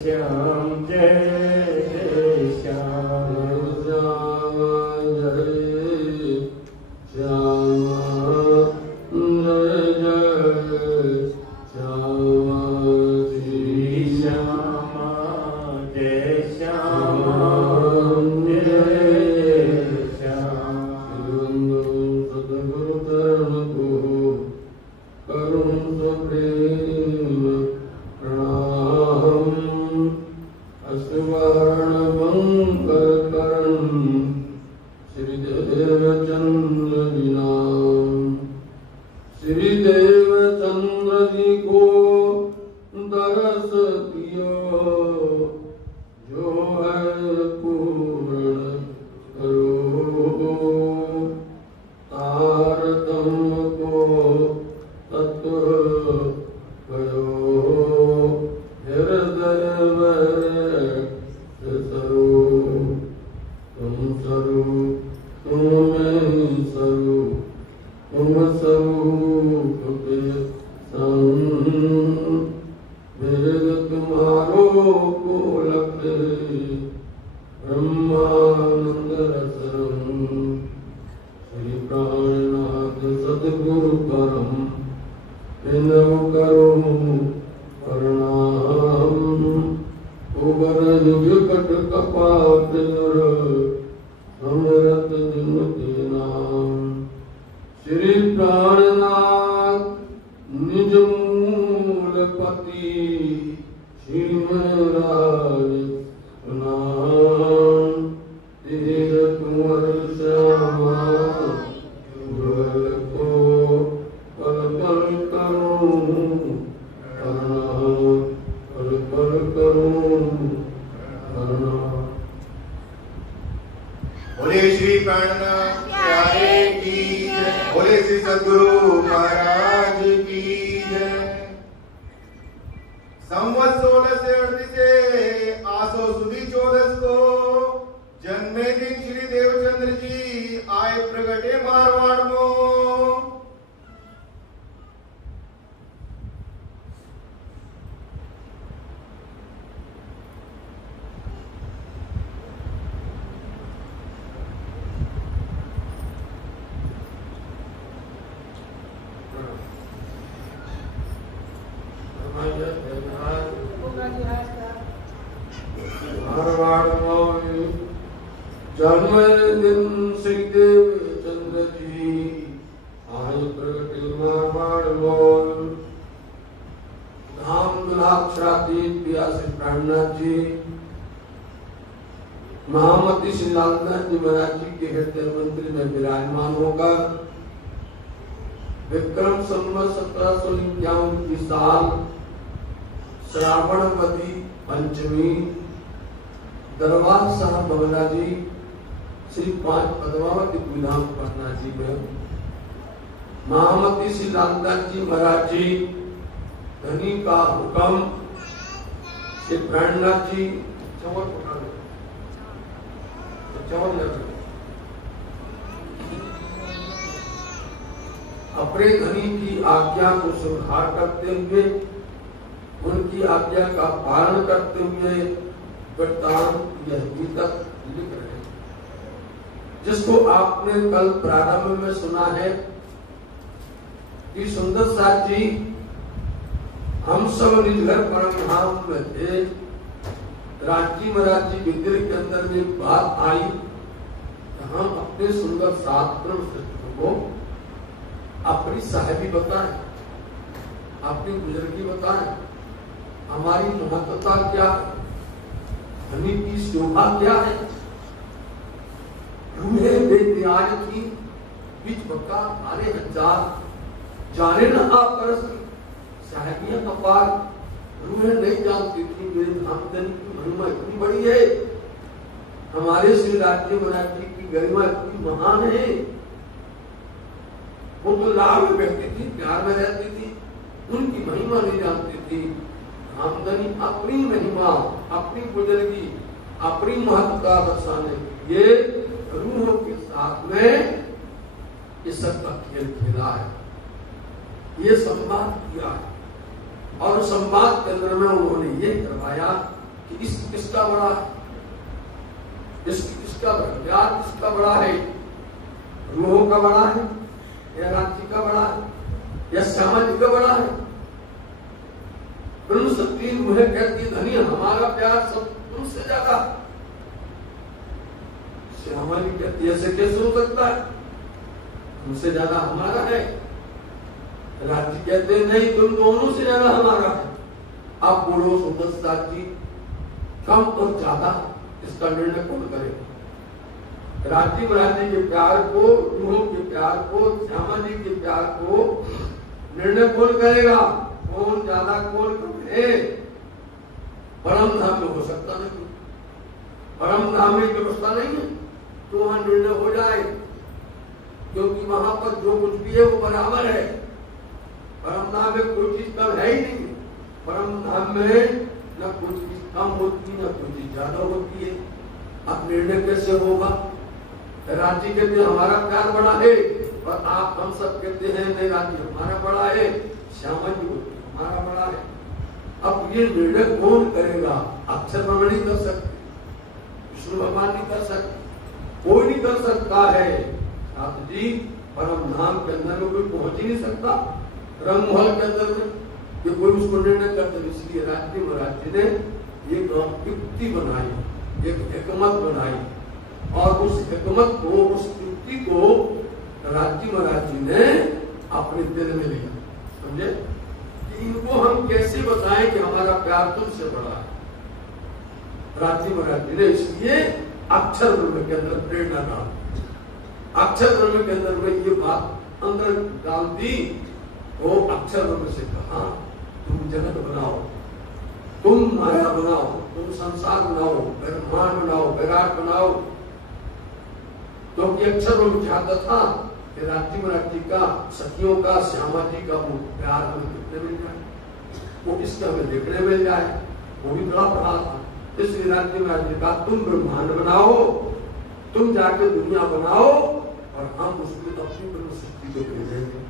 श्याम जय जय श्याम श्याम जय श्याम जय जय श्याम श्री श्याम जय श्याम जय श्याम सतगुरु चरण को करुण प्रेम प्रणाम अस्वर्ण मंगल करण श्री देव चंद्र जी नाम श्री देव चंद्र जी को दरस कियो जो है पूर्ण करो तारतम को तत्व करो हृदय में सरो तुम सरो तुम में सरो तुम स्वरूप के संग वेद तुम्हारो को लगे ब्रह्मानंद रसरम श्री प्राणनाथ सद्गुरु परम विनव करो प्रणाम उबर विकट कपाट समरत जिनके नाम श्री प्राणनाथ निज मूल पति श्री राज नाम तीर कुंवर श्यामा जुगल को पल पल करूं पल पल करूं बोले श्री प्राणनाथ प्यारे की जय, बोले श्री सद्गुरु महाराज की जय। संवत 1638 से आसो सुदी 14 को जन्मे दिन श्री देवचंद्र जी आए प्रगटे मारवाड़ में। जन्म दिन श्री देव चंद्र जी आए प्रगटे मारवाड़ मोल धाम दुलाक्षरातीत पिया श्री प्राणनाथ जी महामती श्री लालनाथ जी महाराज जी के हृदय मंदिर में विराजमान होगा। विक्रम संवत 1751 की साल श्रावणवती पंचमी दरबार साहब बंगला जी श्री 5 पद्मावती विधान पटना जी में महामती श्री लालनाथ जी महाराज जी धनी का हुक्म श्री प्राणनाथ जी चवर अपने धनी की आज्ञा को स्वीकार करते हुए उनकी आज्ञा का पालन करते हुए वृत्तांत यह गीतक लिख रहे हैं, जिसको आपने कल प्रारंभ में सुना है कि सुंदर साथ जी हम सब निज घर परम धाम में थे। राजी महाराज जी मंदिर के अंदर में बात आई कि हम अपने सुंदर साथ को अपनी साहिबी बताएं, अपनी बुजुर्गी बताएं, हमारी महत्वता क्या है, धनी की शोभा क्या है। रूहे बेनियाज की बीच बका आने हजार जाने न आप परस साहिबियां कपार रूहे नहीं जानती थी मेरे धामधनी की महिमा इतनी बड़ी है, हमारे श्री राज्य महाराज जी की गरिमा इतनी महान है। वो तो लाभ में बैठती थी, प्यार में रहती थी, उनकी महिमा नहीं जानती थी। धामधनी अपनी महिमा, अपनी बुजुर्गी, अपनी महत्वता दर्शाने ये रूहों के साथ में इस सब का खेल खेला है, ये संवाद किया है। और संवाद केंद्र में उन्होंने ये करवाया कि किसका बड़ा है, किसका प्यार किसका बड़ा है, रूहों का बड़ा है या राज्य का बड़ा है या श्यामा जी का बड़ा है। ब्रह्म तीन मुहे कहती धनी हमारा प्यार सब तुमसे ज्यादा। श्यामा जी कहती ऐसे कैसे हो सकता है, तुमसे ज्यादा हमारा है। राज्य कहते नहीं तुम दोनों से ज्यादा हमारा है। आप बोलो सुमस्ता जी कम और ज्यादा इसका निर्णय कौन करेगा? राज्य महाराज के प्यार को, रूहों के प्यार को, श्यामा जी के प्यार को निर्णय कौन करेगा? कौन ज्यादा कौन कम है? परम धाम में हो सकता नहीं, परम धाम में व्यवस्था नहीं है तो वहां निर्णय हो जाए, क्योंकि वहां पर जो कुछ भी है वो बराबर है। परम धाम में कोई चीज कम है ही नहीं। परम धाम में न कोई चीज कम होती न कोई चीज ज्यादा होती है। अब निर्णय कैसे होगा? राज्य कहते हमारा प्यार बड़ा है और आप हम सब कहते हैं नहीं राज्य हमारा बड़ा है, श्यामा जी हमारा बड़ा है। अब ये निर्णय कौन करेगा? अक्षर ब्रह्म नहीं कर सकते, विष्णु भगवान नहीं कर सकते, कोई नहीं कर सकता है। छात्र जी परम धाम के अंदर में कोई पहुंच ही नहीं सकता, रंग महल के अंदर में कि कोई उसको निर्णय करते। इसलिए राज्य महाराज जी ने एक युक्ति बनाई, एक हिकमत बनाई और उस हिकमत को, उस युक्ति को राज्य महाराज जी ने अपने दिल में लिया। समझे कि इनको हम कैसे बताएं कि हमारा प्यार तुमसे बड़ा है। राज्य महाराज जी ने इसलिए अक्षर ब्रह्म के अंदर प्रेरणा डाल, अक्षर ब्रह्म के अंदर में ये बात अंदर डाल दी। वो अक्षर ब्रह्म से कहा तुम जगत बनाओ, तुम माया बनाओ, तुम संसार बनाओ, ब्रह्मांड बनाओ, विराट बनाओ। क्योंकि अक्षर ब्रह्म चाहता था कि राज्य महाराज जी का, सखियों का, श्यामा जी का वो प्यार हमें देखने मिल जाए, वो इसका हमें देखने मिल जाए, वो भी बड़ा पढ़ा था। इसलिए राज्य महाराज जी का तुम ब्रह्मांड बनाओ, तुम जाके दुनिया बनाओ और हम उसमें अपनी ब्रह्म सृष्टि को भेजेंगे,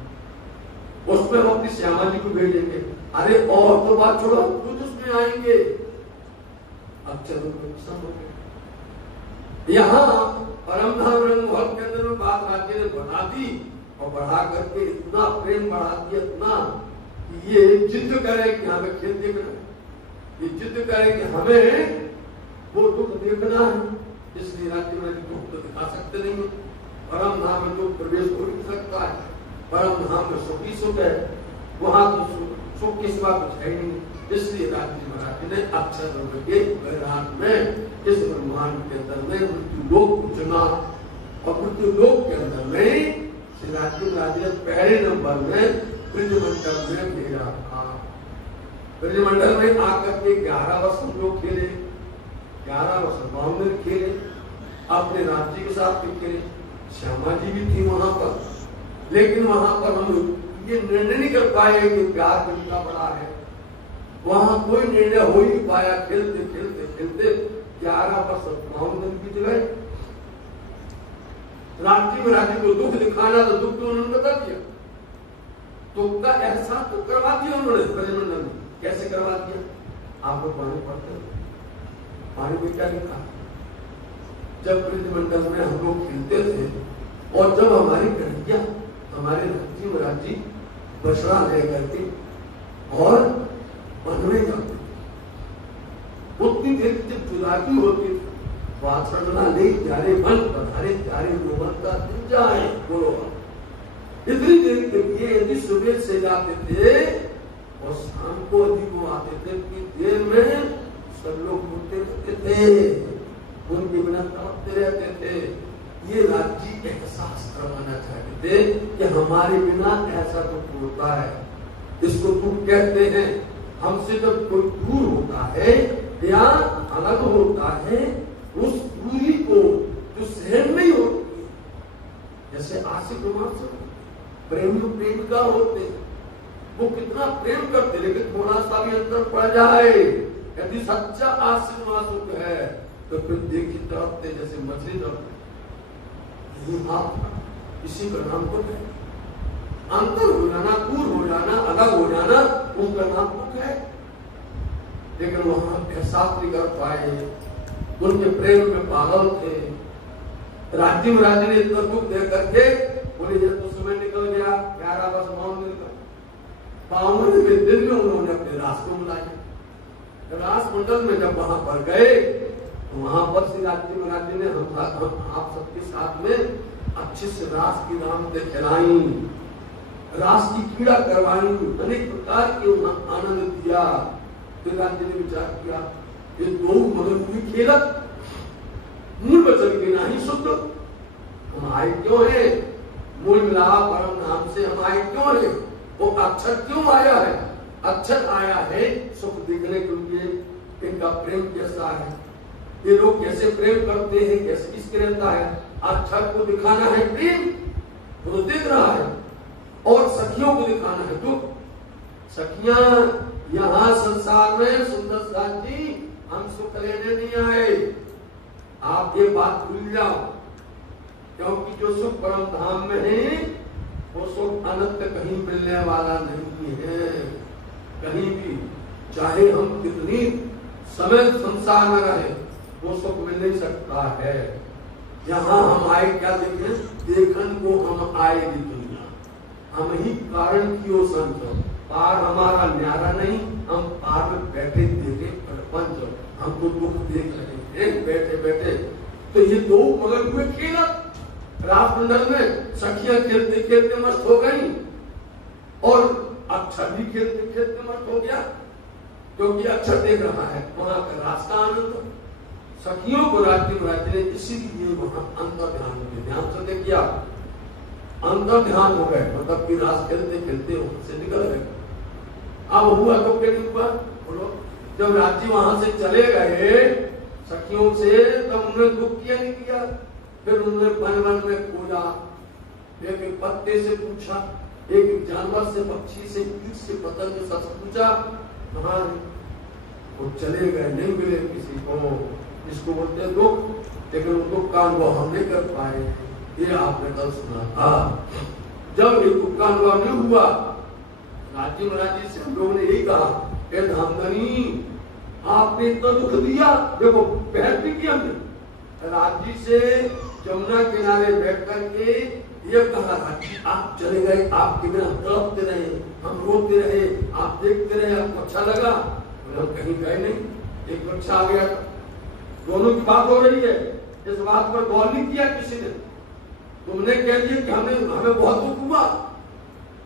उसमें हम अपनी श्यामा जी को भेजेंगे। अरे और तो बात छोड़ो, खुद उसमें आएंगे। अब चलो यहाँ परम धाम रंग महल के अंदर में बात राज्य ने बना दी और बढ़ा करके इतना प्रेम बढ़ा दिया, इतना कि ये जिद करे कि हमें खेल देखना है, ये जिद करे कि हमें वो दुख देखना है। इसलिए राज्य में दुख तो दिखा सकते नहीं है। परम धाम में दुख प्रवेश हो नहीं सकता है। परम धाम में सुख ही सुख है, वहां तो सुख की सिवा कुछ है नहीं। इसलिए राज्य महाराज ने अक्षर ब्रह्म के वैराट में, इस ब्रह्मांड के अंदर में मृत्यु लोक को चुना और मृत्यु लोक के अंदर में श्री राज्य महाराज ने पहले नंबर में ब्रजमंडल में भेजा था। ब्रजमंडल में आकर के 11 वर्ष हम लोग खेले, 11 वर्ष बामन खेले, अपने राज्य के साथ भी खेले। श्यामा जी भी थी वहां पर, लेकिन वहां पर हम ये निर्णय नहीं कर पाए कि प्यार कितना बड़ा है। वहां कोई निर्णय हो ही पाया। खेलते खेलते खेलते 11 वर्ष बामन बीत गए। राज्य में राज्य को दुख दिखाना तो दुख तो उन्होंने बता दिया, दुख का एहसास तो करवा दिया उन्होंने ब्रजमंडल में। कैसे करवा दिया? आपको पानी पड़ते पानी में क्या लिखा? जब ब्रजमंडल में हम लोग खेलते थे और जब हमारी कन्हैया हमारे राज्य महाराज जी बछड़ा ले करके और बनवे जाते थे, उतनी देर जब जुलाकी होती थी, वासना ले प्यारे बन पधारे प्यारे रोमन का दिन जाए बोलो। इतनी देर के लिए यदि सुबह से जाते थे और शाम को यदि वो आते थे कि देर में सब लोग होते रहते थे, उनके बिना तड़पते रहते थे। ये राज्य एहसास करवाना चाहते थे कि हमारे बिना ऐसा तो होता है। इसको तुम कहते हैं हमसे जब कोई दूर होता है या अलग होता है, उस दूरी को जो सहन नहीं होती, जैसे आशिक रोमांस प्रेम प्रेम का होते, वो कितना प्रेम करते, लेकिन थोड़ा सा भी अंतर पड़ जाए, यदि सच्चा आशिक मासूक है तो फिर देखी तड़पते जैसे मछली तड़पते। इसी का नाम दुख है। अंतर हो जाना, दूर हो जाना, अलग हो जाना, उसका नाम दुख है। लेकिन वहां एहसास नहीं कर पाए, उनके प्रेम में पागल थे। राज्य महाराज ने इतना दुख दे करके बोले जब तो समय निकल गया, 11 बस मौन निकल 52वें दिन में उन्होंने अपने रास को बुलाया। रास मंडल में जब वहां पर गए तो वहां पर श्री राज्य महाराज ने हम आप सबके साथ में अच्छे से रास की रामते खिलाई, रास की क्रीड़ा करवाई, अनेक प्रकार के आनंद दिया। फिर राज्य ने विचार किया ये दो मगन हुई खेलत मूल वचन के नहीं शुद्ध, हम आए क्यों है? मूल मिलावा परम नाम से हम आए क्यों है? वो अक्षर क्यों आया है? अक्षर आया है सुख देखने के लिए, इनका प्रेम कैसा है, ये लोग कैसे प्रेम करते हैं, कैसे किसके रहता है, अक्षर को दिखाना है प्रेम, वो देख रहा है, और सखियों को दिखाना है दुख। सखियां यहाँ संसार में सुंदर साथ जी हम सुख लेने नहीं आए, आप ये बात भूल जाओ, क्योंकि जो सुख परम धाम में है वो सुख अनंत कहीं मिलने वाला नहीं है। कहीं भी चाहे हम कितनी समय संसार में रहे वो सुख मिल नहीं सकता है। यहाँ हम आए क्या देखें? देखन को हम आए भी दुनिया, हम ही कारण की ओ संत, पार हमारा न्यारा नहीं, हम पार में बैठे देखे प्रपंच, हमको दुख देख रहे हैं बैठे बैठे। तो ये दो मगन हुए खेला रास मंडल में, सखियां खेलते खेलते मस्त हो गई और अक्षर भी खेलते खेलते मस्त हो गया, क्योंकि अक्षर देख रहा है वहां का रास का आनंद। सखियों को राज्य महाराज ने इसीलिए वहां अंतर ध्यान में ध्यान से किया, अंतर ध्यान हो गए, मतलब कि रास खेलते खेलते वहां से निकल गए। अब हुआ तो क्या नहीं हुआ बोलो? जब राज्य वहां से चले गए सखियों से, तब उन्होंने दुख किया नहीं किया। फिर उन्होंने मन मन में खोजा, एक एक पत्ते से पूछा, एक एक जानवर से, पक्षी से, कीट से, पतंग से सब पूछा, कहाँ वो चले गए, नहीं मिले किसी को। इसको बोलते हैं दुख, लेकिन उन दुख का अनुभव हम नहीं कर पाए। ये आपने कल सुना था। जब ये दुख का अनुभव नहीं हुआ, राज्य महाराज जी से हम लोगों ने यही कहा, धामधनी आपने इतना दुख दिया, देखो पहल भी किया हमने। राज्य से जमुना किनारे बैठ करके ये कहा, आप चले गए, आपके बिना तड़पते रहे, हम रोते रहे, आप देखते रहे, आपको अच्छा लगा, हम कहीं गए नहीं। एक पक्ष आ गया, दोनों की बात हो रही है, इस बात पर गौर नहीं किया किसी ने। तुमने कह दिया कि हमें बहुत दुख हुआ,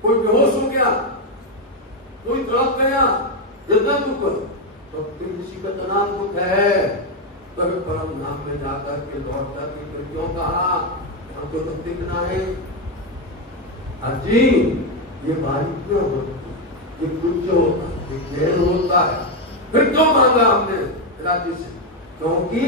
कोई बेहोश हो गया, कोई तड़प गया, इतना दुख, तो फिर किसी का तनाव दुख है। तभी परम धाम में जाकर के लौट कर क्यों कहा हमको तो दिखना है, अर्जी ये बारी क्यों होती, ये कुछ होता है, चैन होता है। फिर क्यों मांगा हमने राज्य से? क्योंकि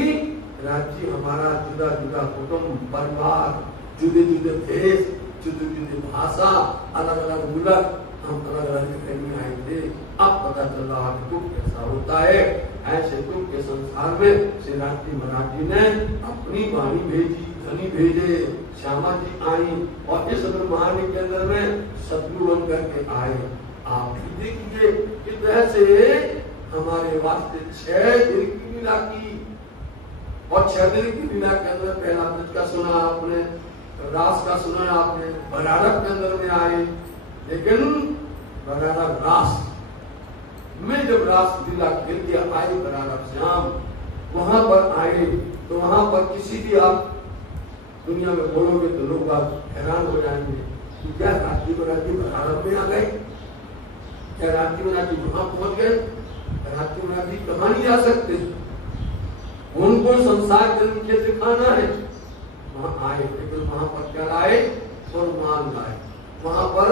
राज्य हमारा जुदा जुदा कुटुंब परिवार, जुदे जुदे देश, जुदे जुदे भाषा, अलग अलग मुल्क, हम अलग अलग रहने आए थे। अब पता चल रहा है दुख कैसा होता है। ऐसे दुख के संसार में श्री राज्य महाराज जी ने अपनी वाणी भेजी, धनी भेजे, श्यामा जी आई और इस ब्रह्मांड के अंदर में शत्रु बन करके आए। आप भी देखिए किस तरह से हमारे वास्ते 6 दिन की लीला की, और 6 दिन की लीला के अंदर पहला ब्रज का सुना आपने, रास का सुना आपने, बरारक के अंदर में आए, लेकिन बरारक रास में जब रास लीला खेल के आए बरारक श्याम वहां पर आए, तो वहां पर किसी भी आप दुनिया में बोलोगे तो लोग आप हैरान हो जाएंगे कि क्या राज्य महाराज जी बरारक में आ गए, क्या राज्य महाराज जी वहां पहुंच गए? राज्य महाराज जी कहाँ नहीं जा सकते, उनको संसार के नीचे दिखाना है। वहां आए, लेकिन वहां पर क्या लाए? और मान लाए। वहां पर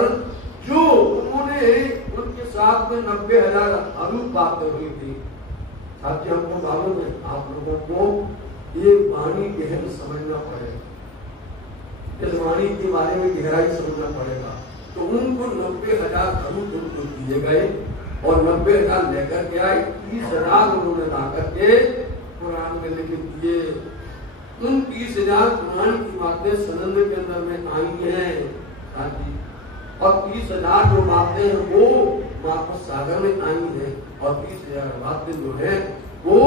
जो उन्होंने उनके साथ में 90,000 अरूप बातें हुई थी। साथी हमको मालूम है, आप लोगों को ये वाणी गहन समझना पड़ेगा, इस वाणी के बारे में गहराई समझना पड़ेगा। तो उनको 90,000 अरूप उनको दिए गए और 90,000 लेकर के आए, 30,000 उन्होंने ला करके पुराण में लिख दिए। उन 30,000 पुराण की बातें सनंद के अंदर में आई हैं साथी, और 30,000 जो बातें हैं वो वापस सागर में आई हैं, और 30,000 दिन जो है वो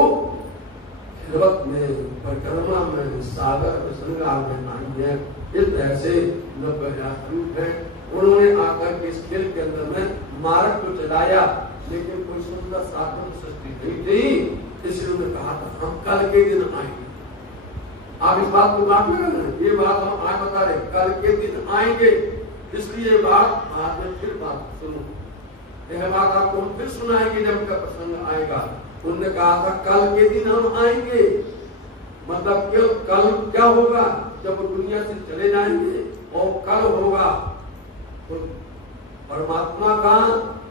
खिलवत में, परिक्रमा में, सागर में, श्रृंगार में आई है। इस तरह से 90,000 रूप है। उन्होंने आकर के इस खेल के अंदर में मारक को चलाया, लेकिन कोई सुंदर साधन सृष्टि नहीं थी। इसलिए उन्होंने कहा था हम कल के दिन आएंगे। आप इस बात को काट लेंगे, ये बात हम आज बता रहे, कल के दिन आएंगे। इसलिए ये बात आज में फिर बात सुनो, यह बात आपको फिर सुनाएंगे जब का प्रसंग आएगा। उन्होंने कहा था कल के दिन हम आएंगे, मतलब कल क्या होगा, जब वो दुनिया से चले जाएंगे और कल होगा। तो परमात्मा का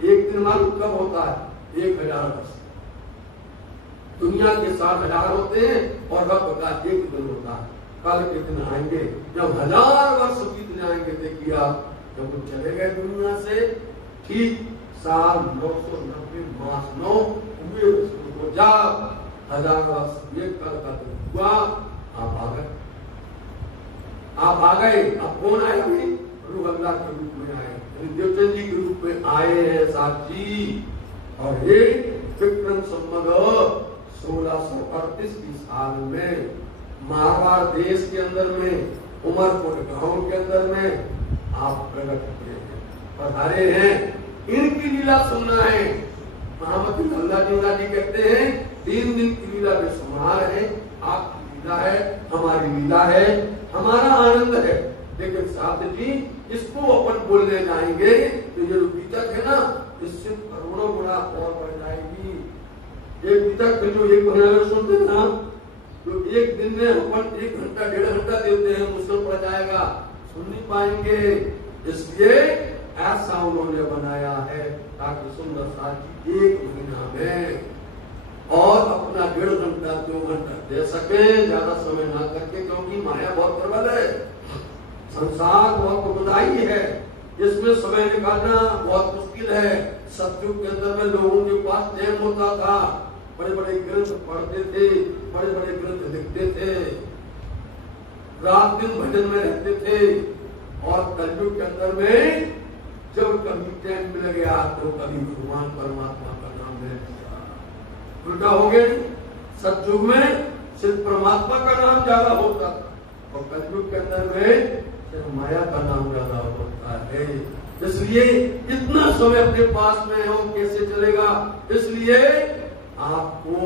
एक दिन मालूम कब होता है? 1000 वर्ष। दुनिया के 60,000 होते हैं और रब का एक दिन होता है। कल के दिन आएंगे जब 1000 वर्ष बीत जाएंगे। देखिए आप, जब वो चले गए दुनिया से, ठीक साल 990 मास 9 हुए हो जा 1000 वर्ष ये कल का दिन हुआ। आप आ गए, आप आ गए। अब कौन आए? अभी रूह अल्लाह के रूप में आए, देवचंद जी के रूप में आए हैं साक्षी। और ये विक्रम संवत 1638 की साल में मारवाड़ देश के अंदर में, उमरपुर गांव के अंदर में आप प्रकट हुए हैं, पधारे हैं। इनकी लीला सुनना है। मोहम्मद अल्लाह जी कहते हैं 3 दिन की लीला बेशुमार है। आपकी लीला है, हमारी लीला है, हमारा आनंद है। लेकिन साथ जी इसको अपन बोलने जाएंगे तो ये जो बीतक है ना, इससे करोड़ों गुना और बढ़ जाएगी। एक बीतक जो 1 महीना सुनते ना, तो एक दिन में अपन 1 घंटा 1.5 घंटा देते हैं, मुश्किल पड़ जाएगा, सुन नहीं पाएंगे। इसलिए ऐसा उन्होंने बनाया है ताकि सुंदर साथी 1 महीना में और अपना 1.5 घंटा 2 घंटा दे सके, ज्यादा समय ना करके, क्योंकि माया बहुत प्रबल है, संसार बहुत दुखदाई है, इसमें समय निकालना बहुत मुश्किल है। सतयुग के अंदर में लोगों के पास टाइम होता था, बड़े बड़े ग्रंथ पढ़ते थे, बड़े बड़े ग्रंथ लिखते थे, रात दिन भजन में रहते थे। और कलयुग के अंदर में जब कभी टाइम मिल गया तो कभी भगवान परमात्मा का नाम ले लिया। उल्टा हो गया। सतयुग में सिर्फ परमात्मा का नाम ज्यादा होता था और कलयुग के अंदर में सिर्फ माया का नाम ज्यादा होता है। इसलिए इतना समय अपने पास में हो कैसे चलेगा? इसलिए आपको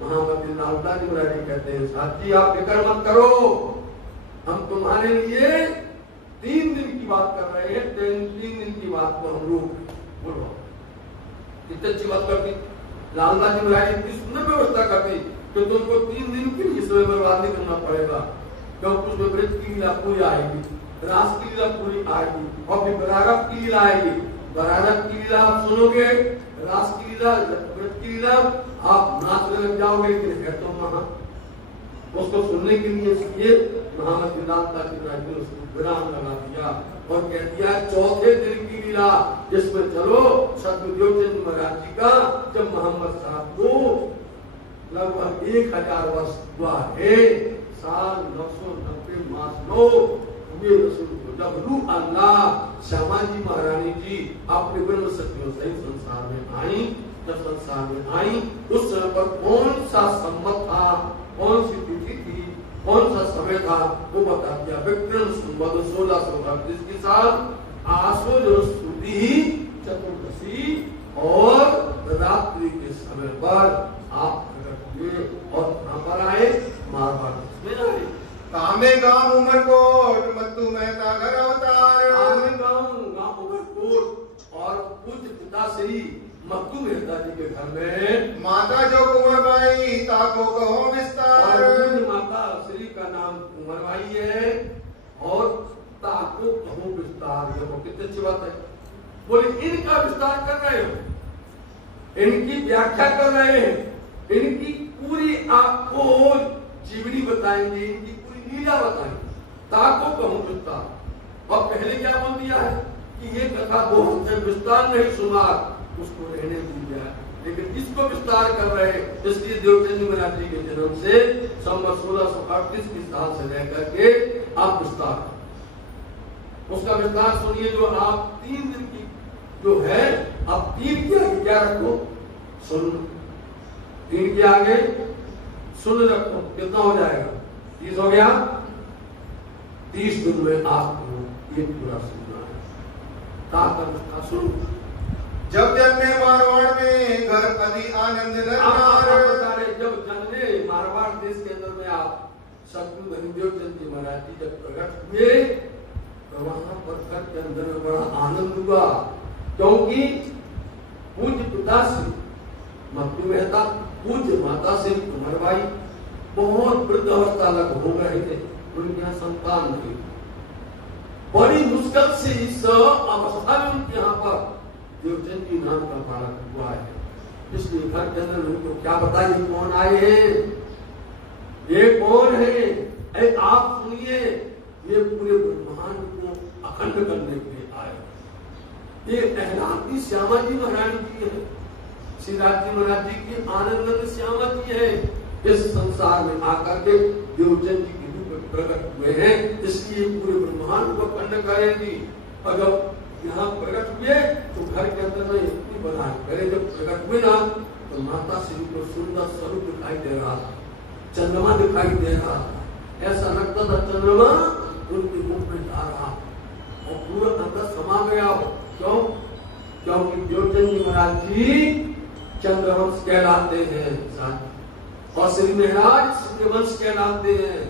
महामती लालता जी महाराज कहते हैं साथी आप फिक्र मत करो, हम तुम्हारे लिए 3 दिन की बात कर रहे हैं। 3 दिन की बात को हम लोग बोलो कितनी अच्छी बात करती। लालता जी महाराज इतनी सुंदर व्यवस्था करती कि तुमको 3 दिन के लिए समय बर्बाद नहीं करना पड़ेगा, क्योंकि उसमें व्रत की लीला पूरी आएगी, रास की लीला पूरी आएगी और फिर बरागत की लीला आएगी। बरागत की लीला आप सुनोगे, रास की लीला, व्रत की लीला आप नाचने लग जाओगे। लेकिन है तो वहां उसको सुनने के लिए इसलिए महामती लालता जी महाराज ने उसको विराम लगा दिया और कह दिया 4थे दिन की लीला जिसमें चलो सतगुरुदेव महाराज जी का जब मोहम्मद साहब को लगभग 1000 वर्ष हुआ है, साल 990 मास 9 हुए रसूल को जब रूह अल्लाह श्यामा जी महारानी जी अपने ब्रह्म शक्तियों सहित संसार में आई, जब संसार में आई उस समय पर कौन सा संवत था, कौन सी तिथि थी, कौन सा समय था, वो बता दिया। विक्रम संवत 1638 की साल आसो जो सुदी चतुर्दशी और रात्रि के समय पर आप प्रकट हुए और कहां पर आए? मारवाड़ में आए। कामे गांव उमरकोट मत्तू मेहता घर अवतार। कामे गांव उमरकोट और पूज्य पिता श्री मत्तू मेहता जी के घर में माता जो कुंवरबाई ताको कहो विस्तार। माता श्री का नाम कुंवरबाई है और ताको कहो विस्तार। देखो कितनी अच्छी बात है। बोले इनका विस्तार कर रहे हो, इनकी व्याख्या कर रहे हैं, इनकी पूरी आपको जीवनी बताएंगे, इनकी पूरी लीला बताएंगे। ताको कहूं विस्तार। और पहले क्या बोल दिया है कि ये कथा बहुत है, विस्तार नहीं सुना, उसको रहने दिया, लेकिन इसको विस्तार कर रहे हैं। इसलिए देवचंद महाराज जी के जन्म से संवत 1638 की साल से लेकर के आप विस्तार, उसका विस्तार सुनिए। जो आप 3 दिन की जो है, आप 3 क्या रखो, सुन 3 के आगे सुन रखो, कितना हो जाएगा? 30 हो गया। 30 दिन में आपको ये पूरा सुनना है। का सुन। जब जन्मे मारवाड़ में घर अति आनंद जब जन्मे मारवाड़ देश के अंदर में आप सतगुरु धनीदेव चंद जी महाराज जी जब प्रकट हुए तो वहां पर घर के अंदर में बड़ा आनंद हुआ, क्योंकि पूज्य पिता श्री मत्तू मेहता, पूज्य माता श्री कुंवरबाई बहुत वृद्ध अवस्था लग हो रहे थे, उनके यहाँ संतान नहीं। बड़ी मुश्किल से इस अवस्था में उनके यहाँ पर देवचंद जी नाम का बालक हुआ है। इसलिए घर के अंदर उनको क्या बताइए कौन आए हैं, ये कौन है? अरे आप सुनिए, ये पूरे ब्रह्मांड को अखंड करने के लिए आए। ये अहलाती श्यामा जी महाराज जी है, श्री राज जी महाराज जी की आनंद श्यामा जी है। इस संसार में आकर के देवचंद जी के रूप में प्रकट हुए हैं, इसलिए पूरे ब्रह्मांड को अखंड करेंगी। और जब यहाँ प्रकट हुए तो घर के अंदर में इतनी बना करे, जब प्रकट हुए ना तो माता श्री को सुंदर स्वरूप दिखाई दे रहा था, चंद्रमा दिखाई दे रहा था, ऐसा लगता था चंद्रमा उनके मुख में जा रहा और पूरा अंदर समा गया हो। क्यों? क्योंकि देवचंद जी महाराज जी चंद्रवंश कहलाते हैं और श्री महाराज सूर्यवंश कहलाते हैं।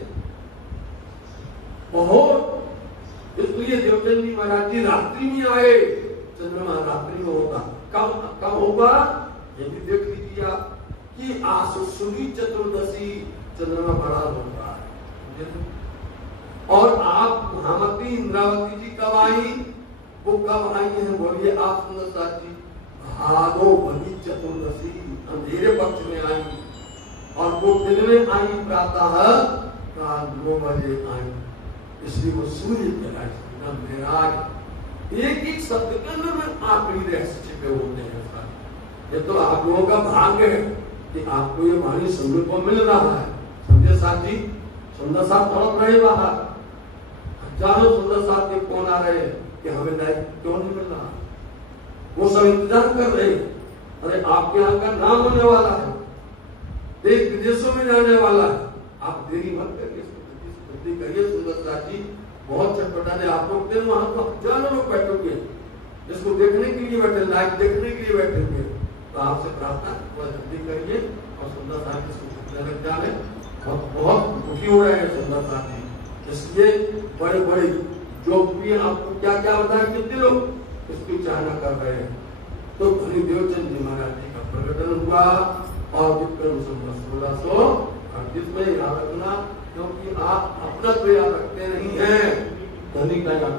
बहुत इसलिए देवचंद जी महाराज जी रात्रि में आए, चंद्रमा रात्रि में होगा। कब होगा ये भी देख लीजिए आप कि आशुशुरी चतुर्दशी चंद्रमा बड़ा होता है। और आप महामती इंद्रावती जी कब आई? वो कब आई है बोलिए आप सुंदर साथ जी? भादोबनी चतुर्दशी अंधेरे पक्ष में आई और वो दिन में आई प्रातः 9 बजे आई, इसलिए वो सूर्य कहलाए मेराज। एक एक शब्द के अंदर में आखिरी रहस्य छिपे होते हैं। ये तो आप लोगों का भाग्य है कि आपको ये वाणी सुनने को मिल रहा है। समझे साथी? सुंदर साथ तड़प रहे बाहर, हजारों सुंदर साथ के कौन आ रहे हैं कि हमें लाइफ क्यों नहीं मिल रहा? वो सब इंतजार कर रहे। अरे आपके यहाँ का नाम होने वाला है, देश विदेशों में जाने वाला है, आप देरी मत करिए, करिए। सुंदर साथ जी बहुत चटपटाने आप लोग थे, वहां तो हजारों लोग बैठोगे, इसको देखने के लिए बैठे, लाइव देखने के लिए बैठेंगे। तो आपसे प्रार्थना थोड़ा जल्दी करिए और सुंदर साथ जी लग जाए। बहुत दुखी हो रहे हैं सुंदर साथ जी, इसलिए बड़े बड़े जो भी आपको क्या क्या बताए, कितने लोग इसकी चाहना कर रहे हैं। तो धनी देवचंद जी महाराज जी का प्रकटन हुआ और विक्रम संवत 1638 में याद रखना, क्योंकि आप अपना तो याद रखते नहीं है, धनी का याद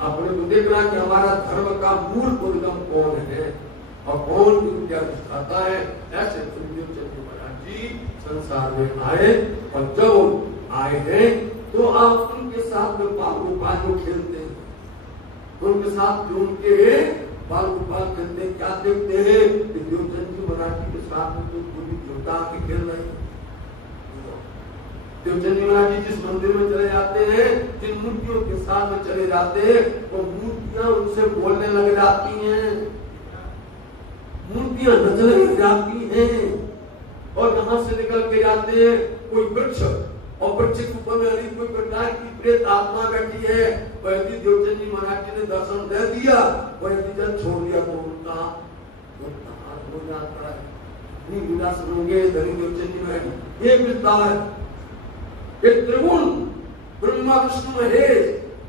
अपने को देखना कि हमारा धर्म का मूल उद्गम कौन है और कौन विद्या दिखाता है। ऐसे देवचंद जी महाराज जी संसार में आए और जब आए हैं तो आप उनके साथ में बाल गोपाल जो खेलते हैं, उनके साथ जो उनके बाल गोपाल खेलते हैं, क्या देखते हैं कि देवचंद जी महाराज जी के साथ में तो पूरी देवता के खेल रहे हैं। देवचंद जी महाराज जी जिस मंदिर में चले जाते हैं, जिन मूर्तियों के साथ में चले जाते हैं, वो मूर्तियां उनसे बोलने लग जाती हैं, मूर्तियां नचने लग जाती हैं। और जहां से निकल के जाते हैं कोई वृक्ष, और वृक्ष के ऊपर में अभी कोई प्रकार की प्रेत आत्मा बैठी है, वैसे देवचंद जी महाराज जी ने दर्शन दे दिया, वैसे जल छोड़ दिया तो उनका हाथ हो जाता है। विलास होंगे धनी देवचंद जी महाराज ये मिलता है। ये त्रिगुण ब्रह्मा विष्णु महेश,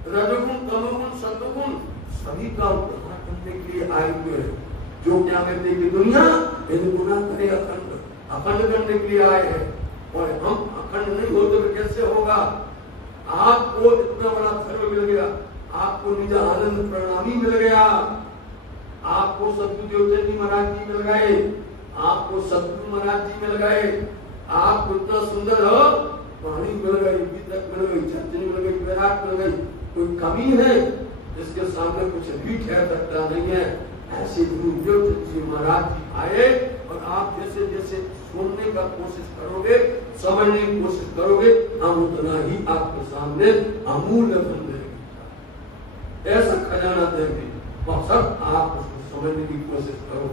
रजगुण तमोगुण सत्वगुण सभी का उद्धार करने के लिए आए हुए हैं। जो क्या कहते हैं कि दुनिया इन गुना करे अखंड, अखंड करने के लिए आए हैं। और हम अखंड नहीं होते तो कैसे होगा? आपको इतना बड़ा धर्म मिल गया, आपको निज आनंद प्रणामी मिल गया, आपको सतगुरु देवचंद जी महाराज जी मिल गए, आपको सतगुरु महाराज जी मिल गए, आप इतना सुंदर हो, वाणी मिल गई, गीतक मिल गई, चर्चनी मिल गई, विराट मिल गई, कोई कमी है इसके सामने कुछ भी ठहर सकता नहीं है। ऐसे गुरु देवचंद जी महाराज जी आए और आप जैसे जैसे सुनने का कोशिश करोगे, समझने की कोशिश करोगे, हम उतना ही आपके सामने अमूल्य बन देंगे, ऐसा खजाना देंगे। और सब आप उसको समझने की कोशिश करो।